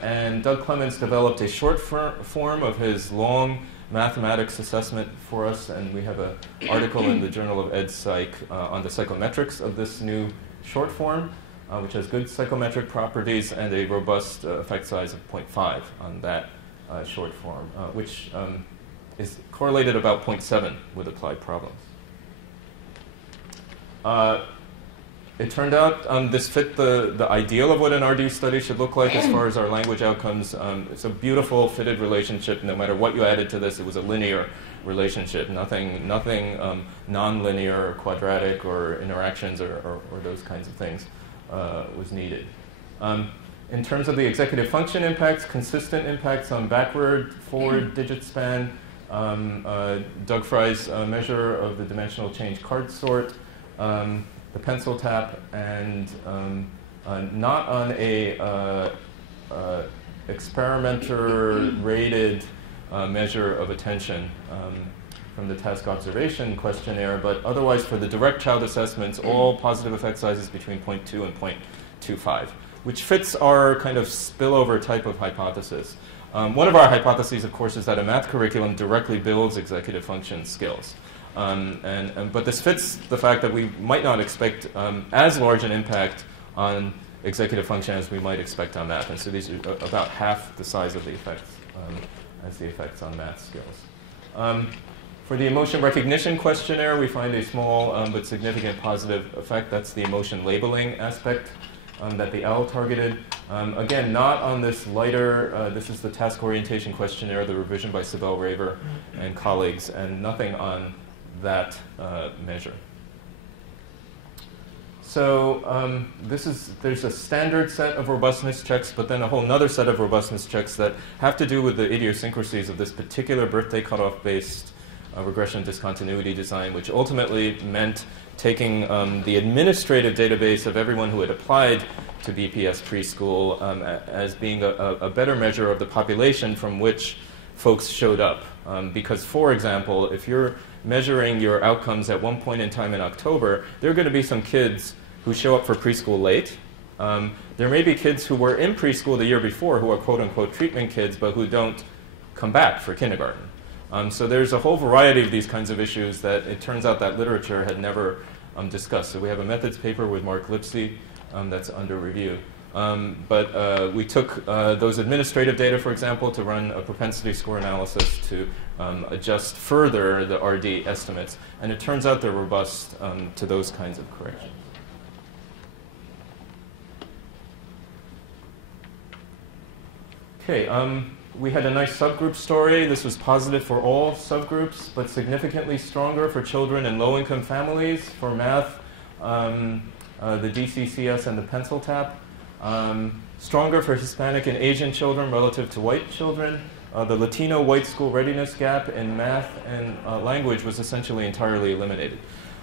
And Doug Clements developed a short form of his long mathematics assessment for us, and we have an article in the Journal of Ed Psych on the psychometrics of this new short form, which has good psychometric properties and a robust effect size of 0.5 on that short form, which is correlated about 0.7 with applied problems. It turned out this fit the ideal of what an RD study should look like as far as our language outcomes. It's a beautiful fitted relationship. No matter what you added to this, it was a linear relationship. Nothing non-linear or quadratic or interactions or those kinds of things was needed. In terms of the executive function impacts, consistent impacts on backward, forward digit span, Doug Fry's measure of the dimensional change card sort, the pencil tap, and not on a experimenter-rated measure of attention from the task observation questionnaire, but otherwise for the direct child assessments, all positive effect sizes between 0.2 and 0.25, which fits our kind of spillover type of hypothesis. One of our hypotheses, of course, is that a math curriculum directly builds executive function skills. But this fits the fact that we might not expect as large an impact on executive function as we might expect on math. And so these are about half the size of the effects as the effects on math skills. For the emotion recognition questionnaire, we find a small but significant positive effect. That's the emotion labeling aspect that the OWL targeted. Again, not on this lighter, this is the task orientation questionnaire, the revision by Sibel Raver and colleagues, and nothing on that measure. So there's a standard set of robustness checks, but then a whole other set of robustness checks that have to do with the idiosyncrasies of this particular birthday cutoff-based regression discontinuity design, which ultimately meant taking the administrative database of everyone who had applied to BPS preschool as being a better measure of the population from which folks showed up. Because, for example, if you're measuring your outcomes at one point in time in October, there are going to be some kids who show up for preschool late. There may be kids who were in preschool the year before who are quote-unquote treatment kids, but who don't come back for kindergarten. So there's a whole variety of these kinds of issues that it turns out that literature had never discussed. So we have a methods paper with Mark Lipsey that's under review But we took those administrative data, for example, to run a propensity score analysis to adjust further the RD estimates. And it turns out they're robust to those kinds of corrections. Okay, we had a nice subgroup story. This was positive for all subgroups, but significantly stronger for children in low-income families for math, the DCCS and the pencil tap. Stronger for Hispanic and Asian children relative to white children. The Latino white school readiness gap in math and language was essentially entirely eliminated.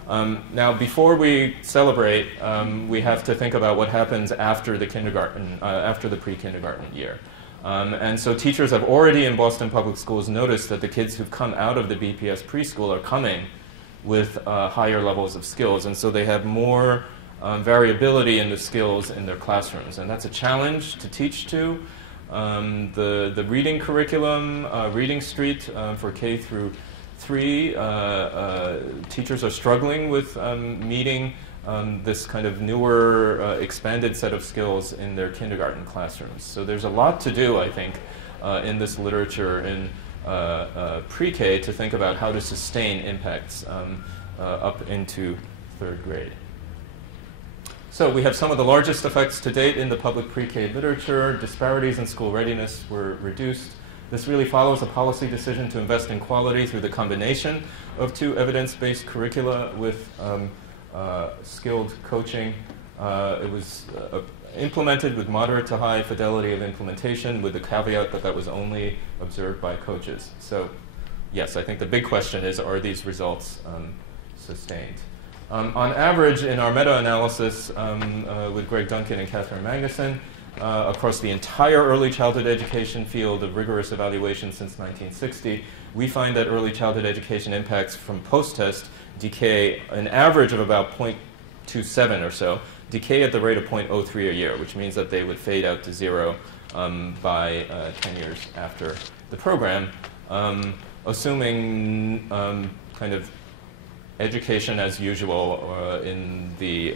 Now, before we celebrate, we have to think about what happens after the kindergarten, after the pre-kindergarten year. And so teachers have already in Boston Public Schools noticed that the kids who've come out of the BPS preschool are coming with higher levels of skills. And so they have more variability in the skills in their classrooms. And that's a challenge to teach to. The reading curriculum, Reading Street for K through 3, teachers are struggling with meeting this kind of newer, expanded set of skills in their kindergarten classrooms. So there's a lot to do, I think, in this literature in pre-K to think about how to sustain impacts up into 3rd grade. So we have some of the largest effects to date in the public pre-K literature. Disparities in school readiness were reduced. This really follows a policy decision to invest in quality through the combination of 2 evidence-based curricula with skilled coaching. It was implemented with moderate to high fidelity of implementation, with the caveat that that was only observed by coaches. So yes, I think the big question is, are these results sustained? On average, in our meta-analysis with Greg Duncan and Catherine Magnuson, across the entire early childhood education field of rigorous evaluation since 1960, we find that early childhood education impacts from post-test decay an average of about 0.27 or so, decay at the rate of 0.03 a year, which means that they would fade out to 0 by 10 years after the program, assuming kind of education as usual in the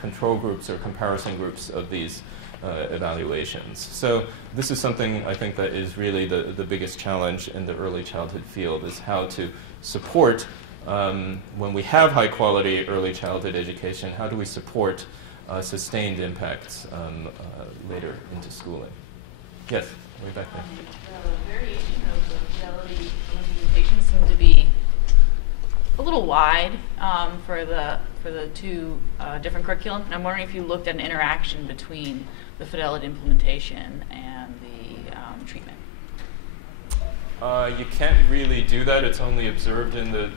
control groups or comparison groups of these evaluations. So this is something I think that is really the biggest challenge in the early childhood field, is how to support, when we have high quality early childhood education, how do we support sustained impacts later into schooling? Yes, way back there. The variation of the fidelity implementation seemed to be a little wide for the 2 different curriculum. And I'm wondering if you looked at an interaction between the fidelity implementation and the treatment. You can't really do that. It's only observed in the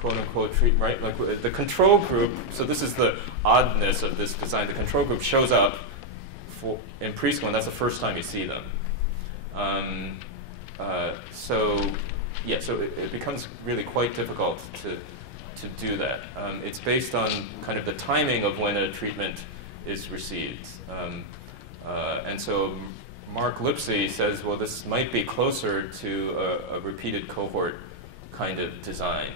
quote-unquote treat, right? Like the control group, so this is the oddness of this design. The control group shows up in preschool, and that's the first time you see them. So it becomes really quite difficult to do that. It's based on kind of the timing of when a treatment is received. And so Mark Lipsey says, well, this might be closer to a repeated cohort kind of design.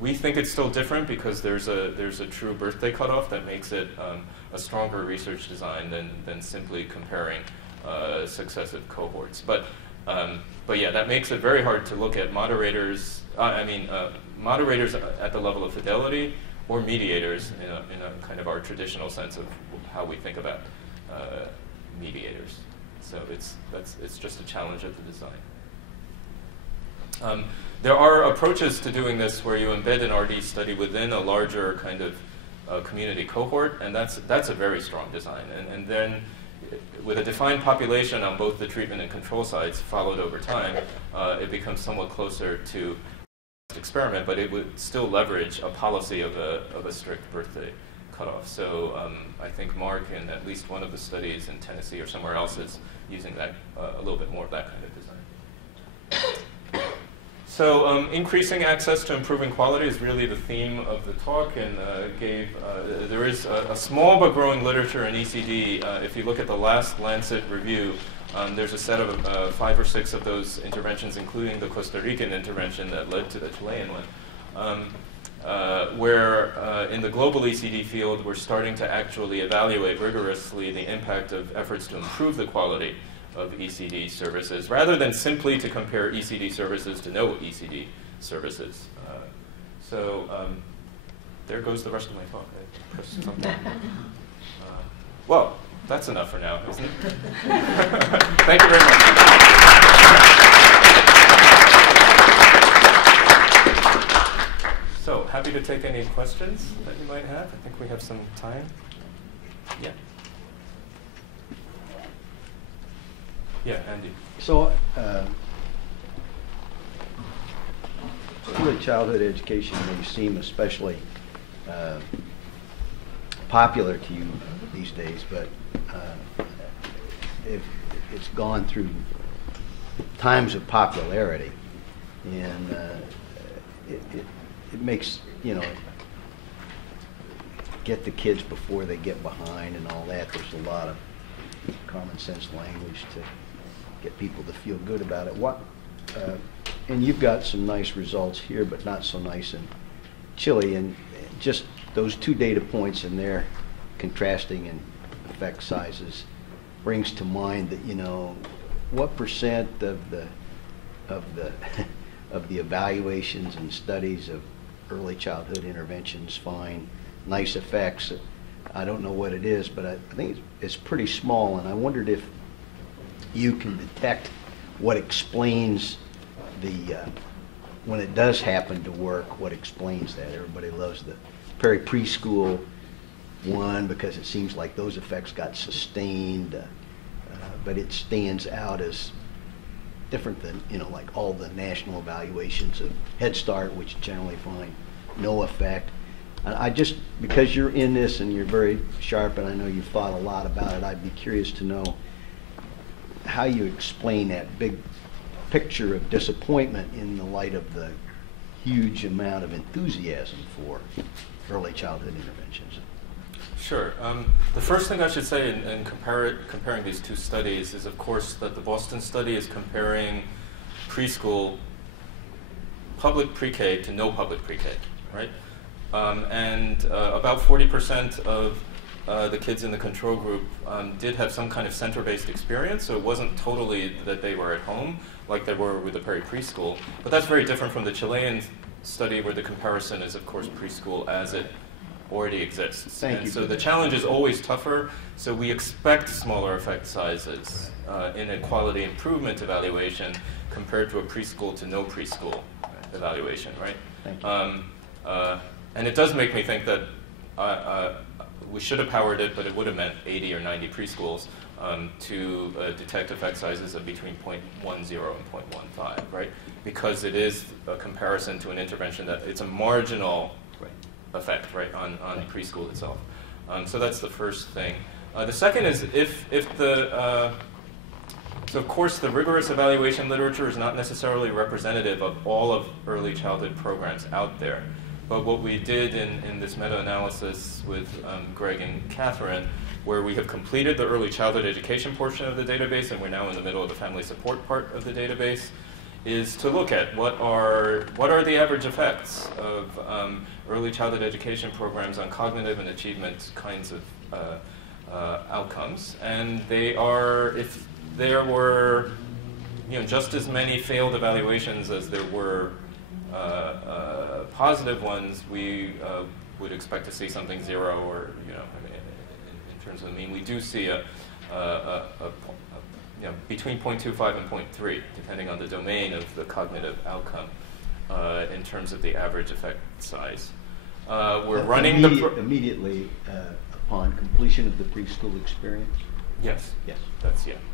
We think it's still different because there's a true birthday cutoff that makes it a stronger research design than simply comparing successive cohorts. But yeah, that makes it very hard to look at moderators. Moderators at the level of fidelity, or mediators in a kind of our traditional sense of how we think about mediators. So it's just a challenge of the design. There are approaches to doing this where you embed an RD study within a larger kind of community cohort, and that's a very strong design. And then with a defined population on both the treatment and control sides followed over time, it becomes somewhat closer to experiment, but it would still leverage a policy of a strict birthday cutoff. So I think Mark, in at least one of the studies in Tennessee or somewhere else, is using that a little bit more of that kind of design. So increasing access to improving quality is really the theme of the talk, and there is a small but growing literature in ECD. If you look at the last Lancet review, there's a set of 5 or 6 of those interventions, including the Costa Rican intervention that led to the Chilean one. where in the global ECD field, we're starting to actually evaluate rigorously the impact of efforts to improve the quality of ECD services, rather than simply to compare ECD services to no ECD services. There goes the rest of my talk. I pressed something. Well, that's enough for now, isn't it? Thank you very much. So, happy to take any questions that you might have. I think we have some time. Yeah. Yeah, Andy. So, early childhood education may seem especially popular to you these days, but it's gone through times of popularity, and it makes, get the kids before they get behind and all that. There's a lot of common sense language to get people to feel good about it. And you've got some nice results here, but not so nice in Chile. And just those two data points in there, contrasting and effect sizes, brings to mind that, what percent of the evaluations and studies of early childhood interventions find nice effects. I don't know what it is, but I think it's pretty small, and I wondered if you can detect what explains when it does happen to work, what explains that. Everybody loves the preschool one because it seems like those effects got sustained, but it stands out as different than, like all the national evaluations of Head Start, which generally find no effect. I just, because you're in this and you're very sharp, and I know you've thought a lot about it, I'd be curious to know how you explain that big picture of disappointment in the light of the huge amount of enthusiasm for early childhood interventions. Sure. The first thing I should say in comparing these two studies is, of course, that the Boston study is comparing preschool, public pre-K to no public pre-K, right? And about 40% of the kids in the control group did have some kind of center-based experience, so it wasn't totally that they were at home like they were with the preschool. But that's very different from the Chilean study, where the comparison is, of course, preschool as it already exists. Thank you. So the challenge is always tougher, so we expect smaller effect sizes in a quality improvement evaluation compared to a preschool to no preschool evaluation, right? Thank you. And it does make me think that we should have powered it, but it would have meant 80 or 90 preschools to detect effect sizes of between 0.10 and 0.15, right? Because it is a comparison to an intervention that it's a marginal effect, right, on preschool itself. So that's the first thing. The second is so of course the rigorous evaluation literature is not necessarily representative of all of early childhood programs out there. But what we did in this meta-analysis with Greg and Catherine, where we have completed the early childhood education portion of the database, and we're now in the middle of the family support part of the database, is to look at what are the average effects of early childhood education programs on cognitive and achievement kinds of outcomes. And they are, if there were just as many failed evaluations as there were positive ones, we would expect to see something zero, or in terms of the mean. We do see between 0.25 and 0.3, depending on the domain of the cognitive outcome, in terms of the average effect size. We're running immediately upon completion of the preschool experience. Yes. Yes.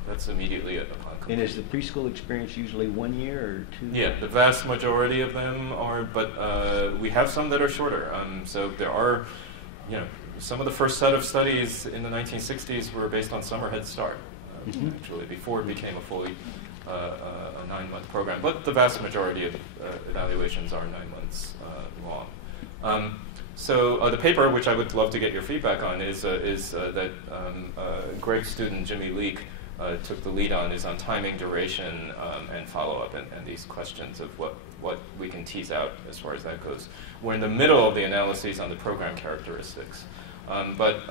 That's immediately upon completion. And is the preschool experience usually 1 year or 2? Yeah, the vast majority of them are, but we have some that are shorter. So there are, some of the first set of studies in the 1960s were based on summer Head Start, actually, before it became a fully a 9-month program. But the vast majority of evaluations are 9 months long. So the paper, which I would love to get your feedback on, is that Greg's student Jimmy Leake took the lead on is on timing, duration, and follow-up, and these questions of what we can tease out as far as that goes. We're in the middle of the analyses on the program characteristics. But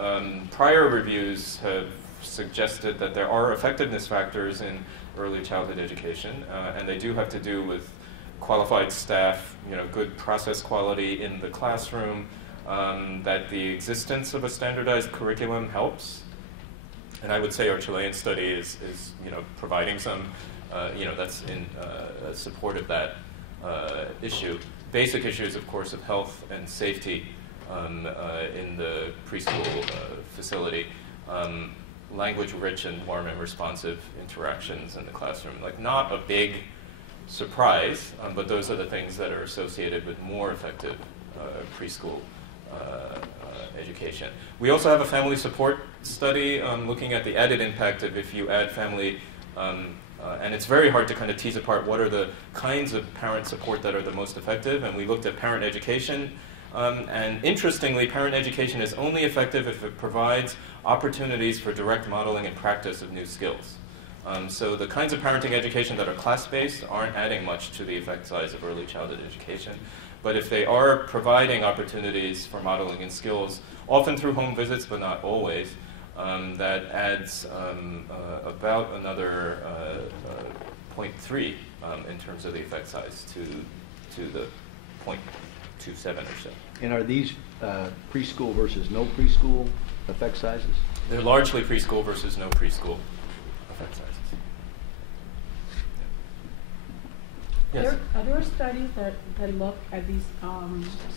prior reviews have suggested that there are effectiveness factors in early childhood education, and they do have to do with qualified staff, good process quality in the classroom, that the existence of a standardized curriculum helps. And I would say our Chilean study is providing some, that's in support of that issue. Basic issues, of course, of health and safety in the preschool facility, language-rich and warm and responsive interactions in the classroom. Like, not a big surprise, but those are the things that are associated with more effective preschool education. We also have a family support study looking at the added impact of if you add family, and it's very hard to kind of tease apart what are the kinds of parent support that are the most effective, and we looked at parent education. And interestingly, parent education is only effective if it provides opportunities for direct modeling and practice of new skills. So the kinds of parenting education that are class-based aren't adding much to the effect size of early childhood education. But if they are providing opportunities for modeling and skills, often through home visits, but not always, that adds about another 0.3 in terms of the effect size to the 0.27 or so. And are these preschool versus no preschool effect sizes? They're largely preschool versus no preschool effect sizes. Yes. Are there studies that look at these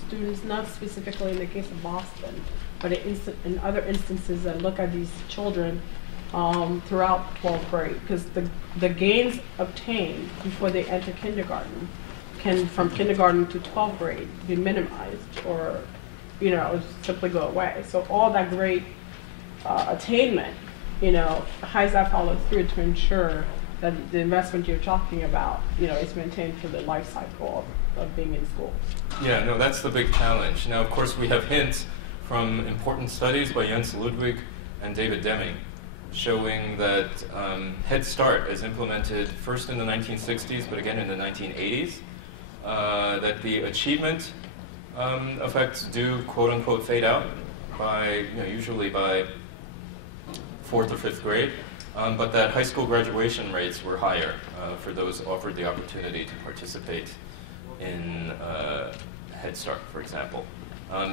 students, not specifically in the case of Boston, but in other instances that look at these children throughout 12th grade? Because the gains obtained before they enter kindergarten can, from kindergarten to 12th grade, be minimized or, simply go away. So all that great attainment, how does that follow through to ensure that the investment you're talking about, is maintained for the life cycle of being in school? Yeah, no, that's the big challenge. Now, of course, we have hints from important studies by Jens Ludwig and David Deming showing that Head Start, as implemented first in the 1960s, but again in the 1980s, that the achievement effects do, quote unquote, fade out by, usually by 4th or 5th grade. But that high school graduation rates were higher for those offered the opportunity to participate in Head Start, for example.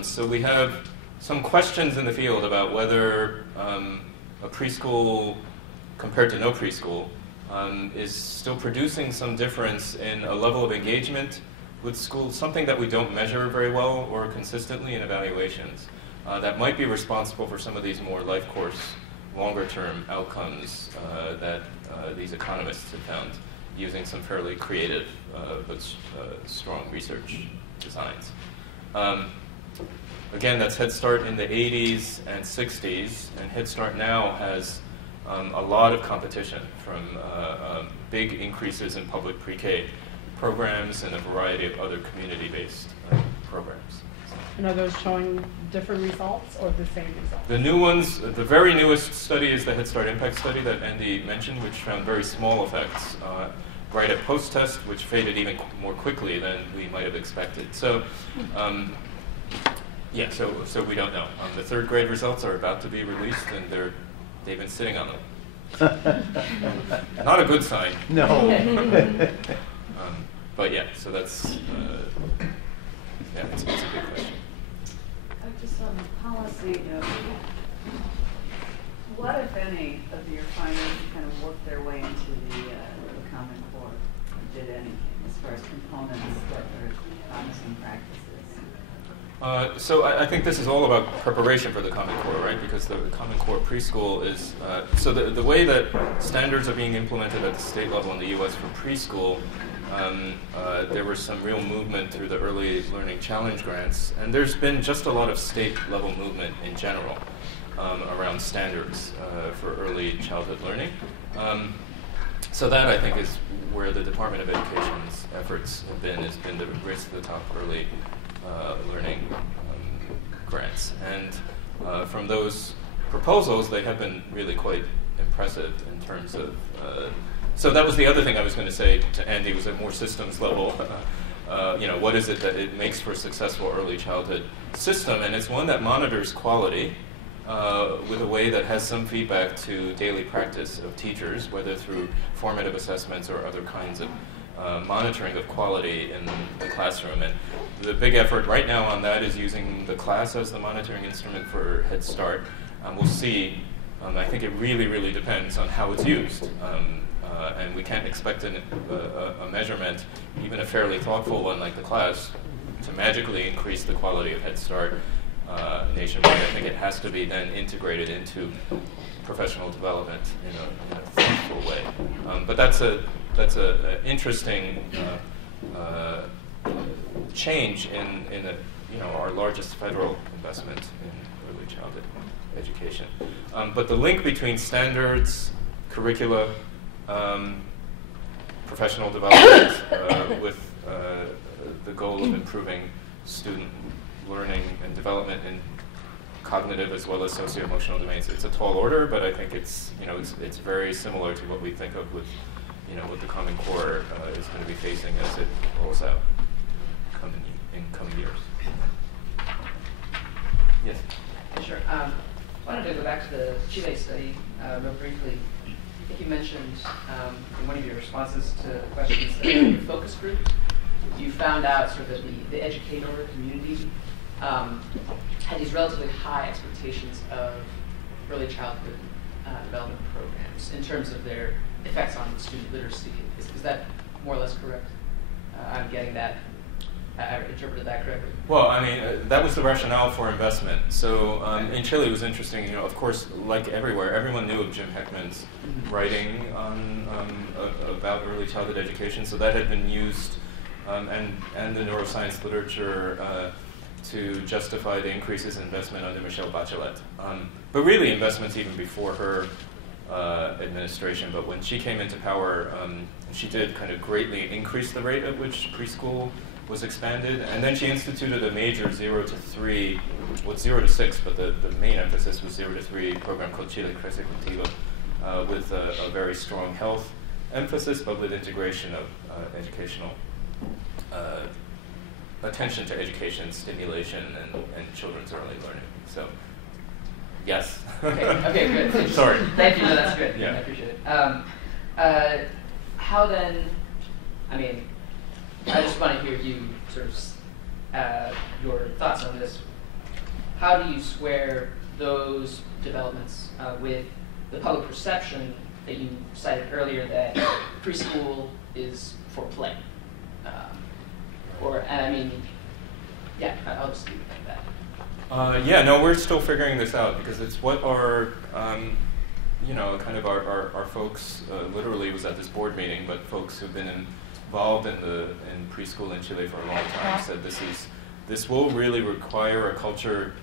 So we have some questions in the field about whether a preschool compared to no preschool is still producing some difference in a level of engagement with schools, something that we don't measure very well or consistently in evaluations, that might be responsible for some of these more life course longer-term outcomes that these economists have found using some fairly creative but strong research designs. Again, that's Head Start in the 80s and 60s, and Head Start now has a lot of competition from big increases in public pre-K programs and a variety of other community-based programs. And are those showing different results or the same results? The new ones, the very newest study is the Head Start Impact Study that Andy mentioned, which found very small effects right at post-test, which faded even more quickly than we might have expected. So, yeah, so we don't know. The 3rd grade results are about to be released, and they've been sitting on them. Not a good sign. No. But yeah, so that's, yeah, it's a big question. Just on the policy, what, if any, of your findings kind of worked their way into the Common Core? Did anything as far as components that are promising practices? So I think this is all about preparation for the Common Core, right? Because the Common Core preschool is, so the way that standards are being implemented at the state level in the U.S. for preschool, there was some real movement through the Early Learning Challenge grants, and there's been just a lot of state-level movement in general around standards for early childhood learning. So that, I think, is where the Department of Education's efforts have been, has been to raise to the top early learning grants. And from those proposals, they have been really quite impressive in terms of. So that was the other thing I was going to say to Andy, was at more systems level. What is it that it makes for a successful early childhood system? And it's one that monitors quality with a way that has some feedback to daily practice of teachers, whether through formative assessments or other kinds of monitoring of quality in the classroom. And the big effort right now on that is using the class as the monitoring instrument for Head Start. We'll see. I think it really, really depends on how it's used. And we can't expect a measurement, even a fairly thoughtful one like the class, to magically increase the quality of Head Start nationwide. I think it has to be then integrated into professional development in a thoughtful way. But that's an interesting change in our largest federal investment in early childhood education. But the link between standards, curricula, professional development with the goal of improving student learning and development in cognitive as well as socio-emotional domains. It's a tall order, but I think it's very similar to what we think of with what the Common Core is going to be facing as it rolls out in coming years. Yes. Sure. I wanted to go back to the Chile study real briefly. I think you mentioned in one of your responses to questions that in your focus group, you found out sort of the educator community had these relatively high expectations of early childhood development programs in terms of their effects on student literacy. Is that more or less correct? I'm getting that. I interpreted that correctly. Well, I mean, that was the rationale for investment. So in Chile, it was interesting. Of course, like everywhere, everyone knew of Jim Heckman's writing about early childhood education. So that had been used, and the neuroscience literature to justify the increases in investment under Michelle Bachelet. But really, investments even before her administration. But when she came into power, she did kind of greatly increase the rate at which preschool was expanded, and then she instituted a major 0 to 3, well, 0 to 6, but the main emphasis was 0 to 3 program called Chile Crece Contigo, with a very strong health emphasis, but with integration of educational attention to education, stimulation, and children's early learning. So, yes. Okay, good. Sorry. Thank you. No, that's good. Yeah. I appreciate it. How then? I mean, I just want to hear you sort of your thoughts on this. How do you square those developments with the public perception that you cited earlier that preschool is for play? I'll just leave it like that. No, we're still figuring this out because it's what our, kind of our folks, literally was at this board meeting, but folks who've been involved in preschool in Chile for a long time said this will really require a culture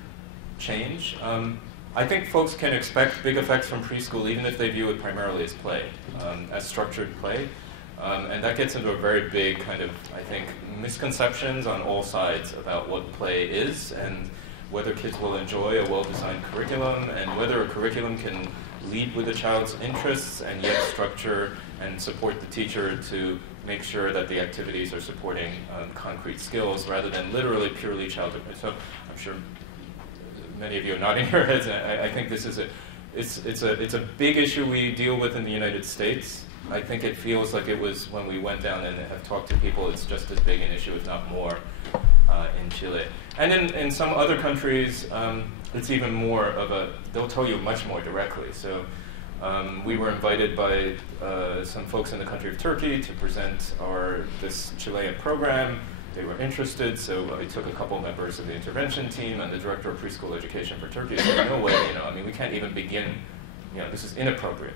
change. I think folks can expect big effects from preschool even if they view it primarily as play, as structured play. And that gets into a very big kind of, I think, misconceptions on all sides about what play is and whether kids will enjoy a well-designed curriculum and whether a curriculum can lead with a child's interests and yet structure and support the teacher to make sure that the activities are supporting concrete skills rather than literally purely childhood. So I'm sure many of you are nodding your heads. I think this is it's a big issue we deal with in the United States. I think it feels like it was when we went down and have talked to people, it's just as big an issue, if not more, in Chile. And in some other countries, it's even more of they'll tell you much more directly. So we were invited by some folks in the country of Turkey to present this Chilean program. They were interested, so I took a couple members of the intervention team and the director of preschool education for Turkey. Said, no way, we can't even begin. This is inappropriate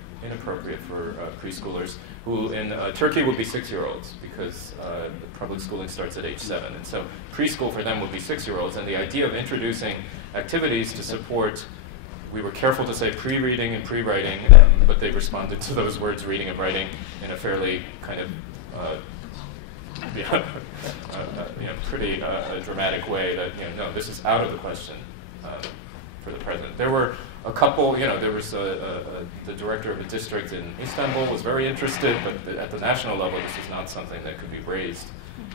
for preschoolers who in Turkey would be 6-year-olds because public schooling starts at age 7. And so preschool for them would be 6-year-olds. And the idea of introducing activities to support, we were careful to say pre-reading and pre-writing, but they responded to those words, reading and writing, in a fairly kind of pretty dramatic way that, no, this is out of the question for the present. There were a couple, there was the director of a district in Istanbul was very interested, but at the national level, this is not something that could be raised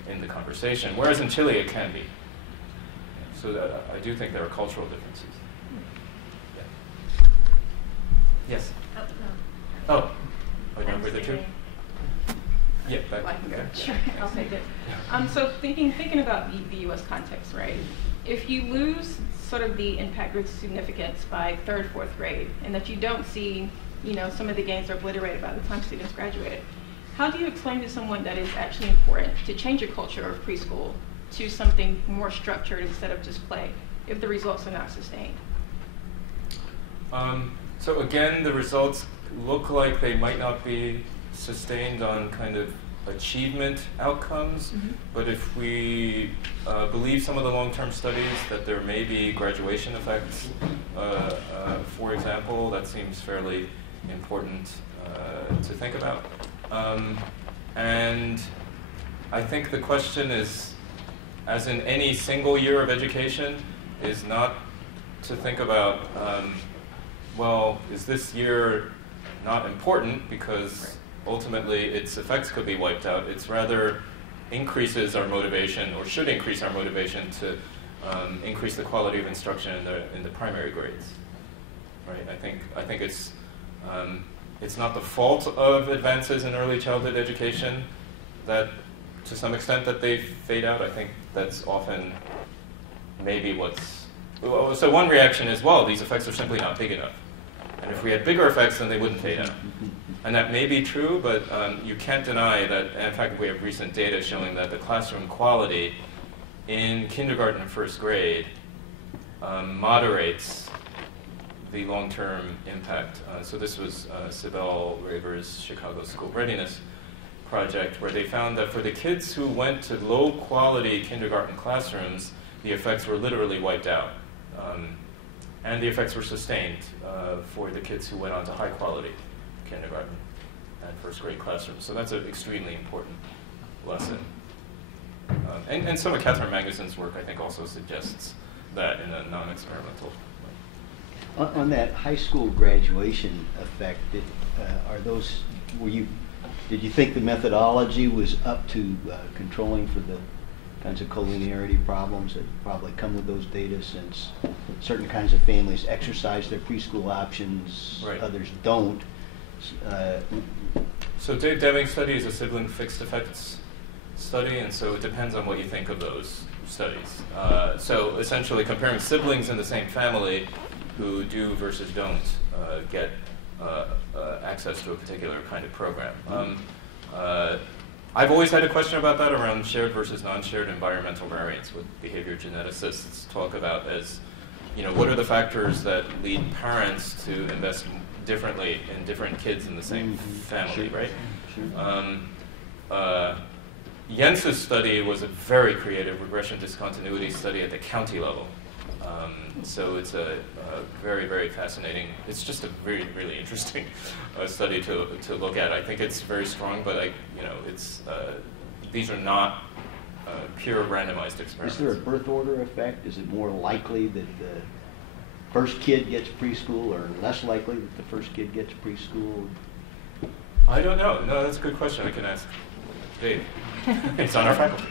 in the conversation, whereas in Chile it can be. So I do think there are cultural differences. Yeah. Yes? Oh, number the two? Yeah, back. I can go. there. Sure, I'll take it. So thinking about the U.S. context, right? If you lose sort of the impact or significance by third, fourth grade, and that you don't see, some of the gains are obliterated by the time students graduate, how do you explain to someone that it's actually important to change your culture of preschool to something more structured instead of just play, if the results are not sustained? So again, the results look like they might not be sustained on kind of achievement outcomes, but if we believe some of the long-term studies that there may be graduation effects, for example, that seems fairly important to think about. And I think the question is, as in any single year of education, is not to think about, well, is this year not important because ultimately its effects could be wiped out. It's rather increases our motivation, or should increase our motivation to increase the quality of instruction in the primary grades. Right? I think it's not the fault of advances in early childhood education that, to some extent, that they fade out. I think that's often maybe what's. So one reaction is, well, these effects are simply not big enough. And if we had bigger effects, then they wouldn't fade out. And that may be true, but you can't deny that, in fact, we have recent data showing that the classroom quality in kindergarten and first grade moderates the long-term impact. So this was Sibel Raver's Chicago School Readiness Project, where they found that for the kids who went to low-quality kindergarten classrooms, the effects were literally wiped out. And the effects were sustained for the kids who went on to high-quality kindergarten and first grade classrooms. So that's an extremely important lesson. And some of Catherine Magnuson's work, I think, also suggests that in a non-experimental way. On that high school graduation effect, did you think the methodology was up to controlling for the kinds of collinearity problems that probably come with those data, since certain kinds of families exercise their preschool options, right. Others don't? So Dave Deming's study is a sibling fixed effects study, and so it depends on what you think of those studies. So essentially comparing siblings in the same family who do versus don't get access to a particular kind of program. I've always had a question about that around shared versus non-shared environmental variance, what behavior geneticists talk about as, what are the factors that lead parents to invest differently in different kids in the same family, right? Sure. Jens's study was a very creative regression discontinuity study at the county level. So it's a very, very fascinating, it's just a really, really interesting study to look at. I think it's very strong, but these are not pure randomized experiments. Is there a birth order effect? Is it more likely that the first kid gets preschool, or less likely that the first kid gets preschool? I don't know. No, that's a good question. I can ask Dave. It's on our faculty.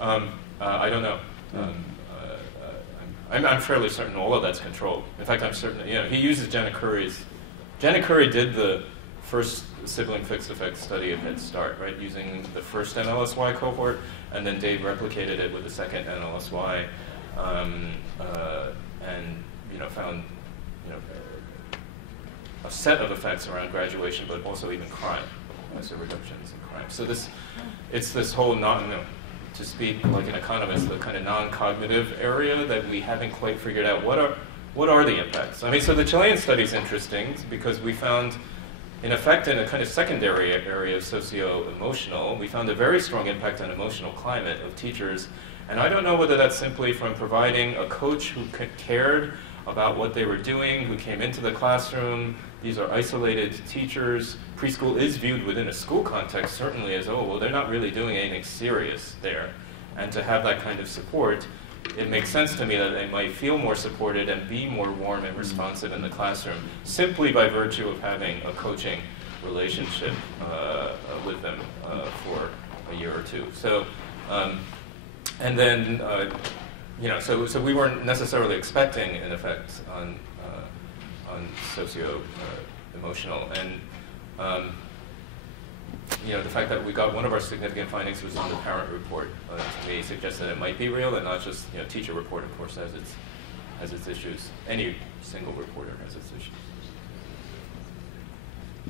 I don't know. I'm fairly certain all of that's controlled. In fact, I'm certain, he uses Jenna Curry's. Jenna Curry did the first sibling fixed effects study of Head Start, right, using the first NLSY cohort, and then Dave replicated it with the second NLSY, and found a set of effects around graduation, but also even crime, so reductions in crime. So it's this whole to speak like an economist, the kind of non-cognitive area that we haven't quite figured out what are the impacts. I mean, so the Chilean study is interesting because we found, in effect, in a kind of secondary area of socio-emotional, we found a very strong impact on emotional climate of teachers. And I don't know whether that's simply from providing a coach who cared about what they were doing, who came into the classroom. These are isolated teachers. Preschool is viewed within a school context certainly as, oh, well, they're not really doing anything serious there. And to have that kind of support it makes sense to me that they might feel more supported and be more warm and responsive in the classroom simply by virtue of having a coaching relationship with them for a year or two. So, and then, so we weren't necessarily expecting an effect on socio-emotional. And, the fact that we got one of our significant findings was in the parent report, to me suggests that it might be real and not just, teacher report, of course, has its issues. Any single reporter has its issues.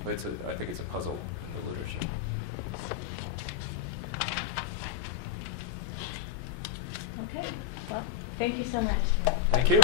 But I think it's a puzzle in the literature. Okay, well, thank you so much. Thank you.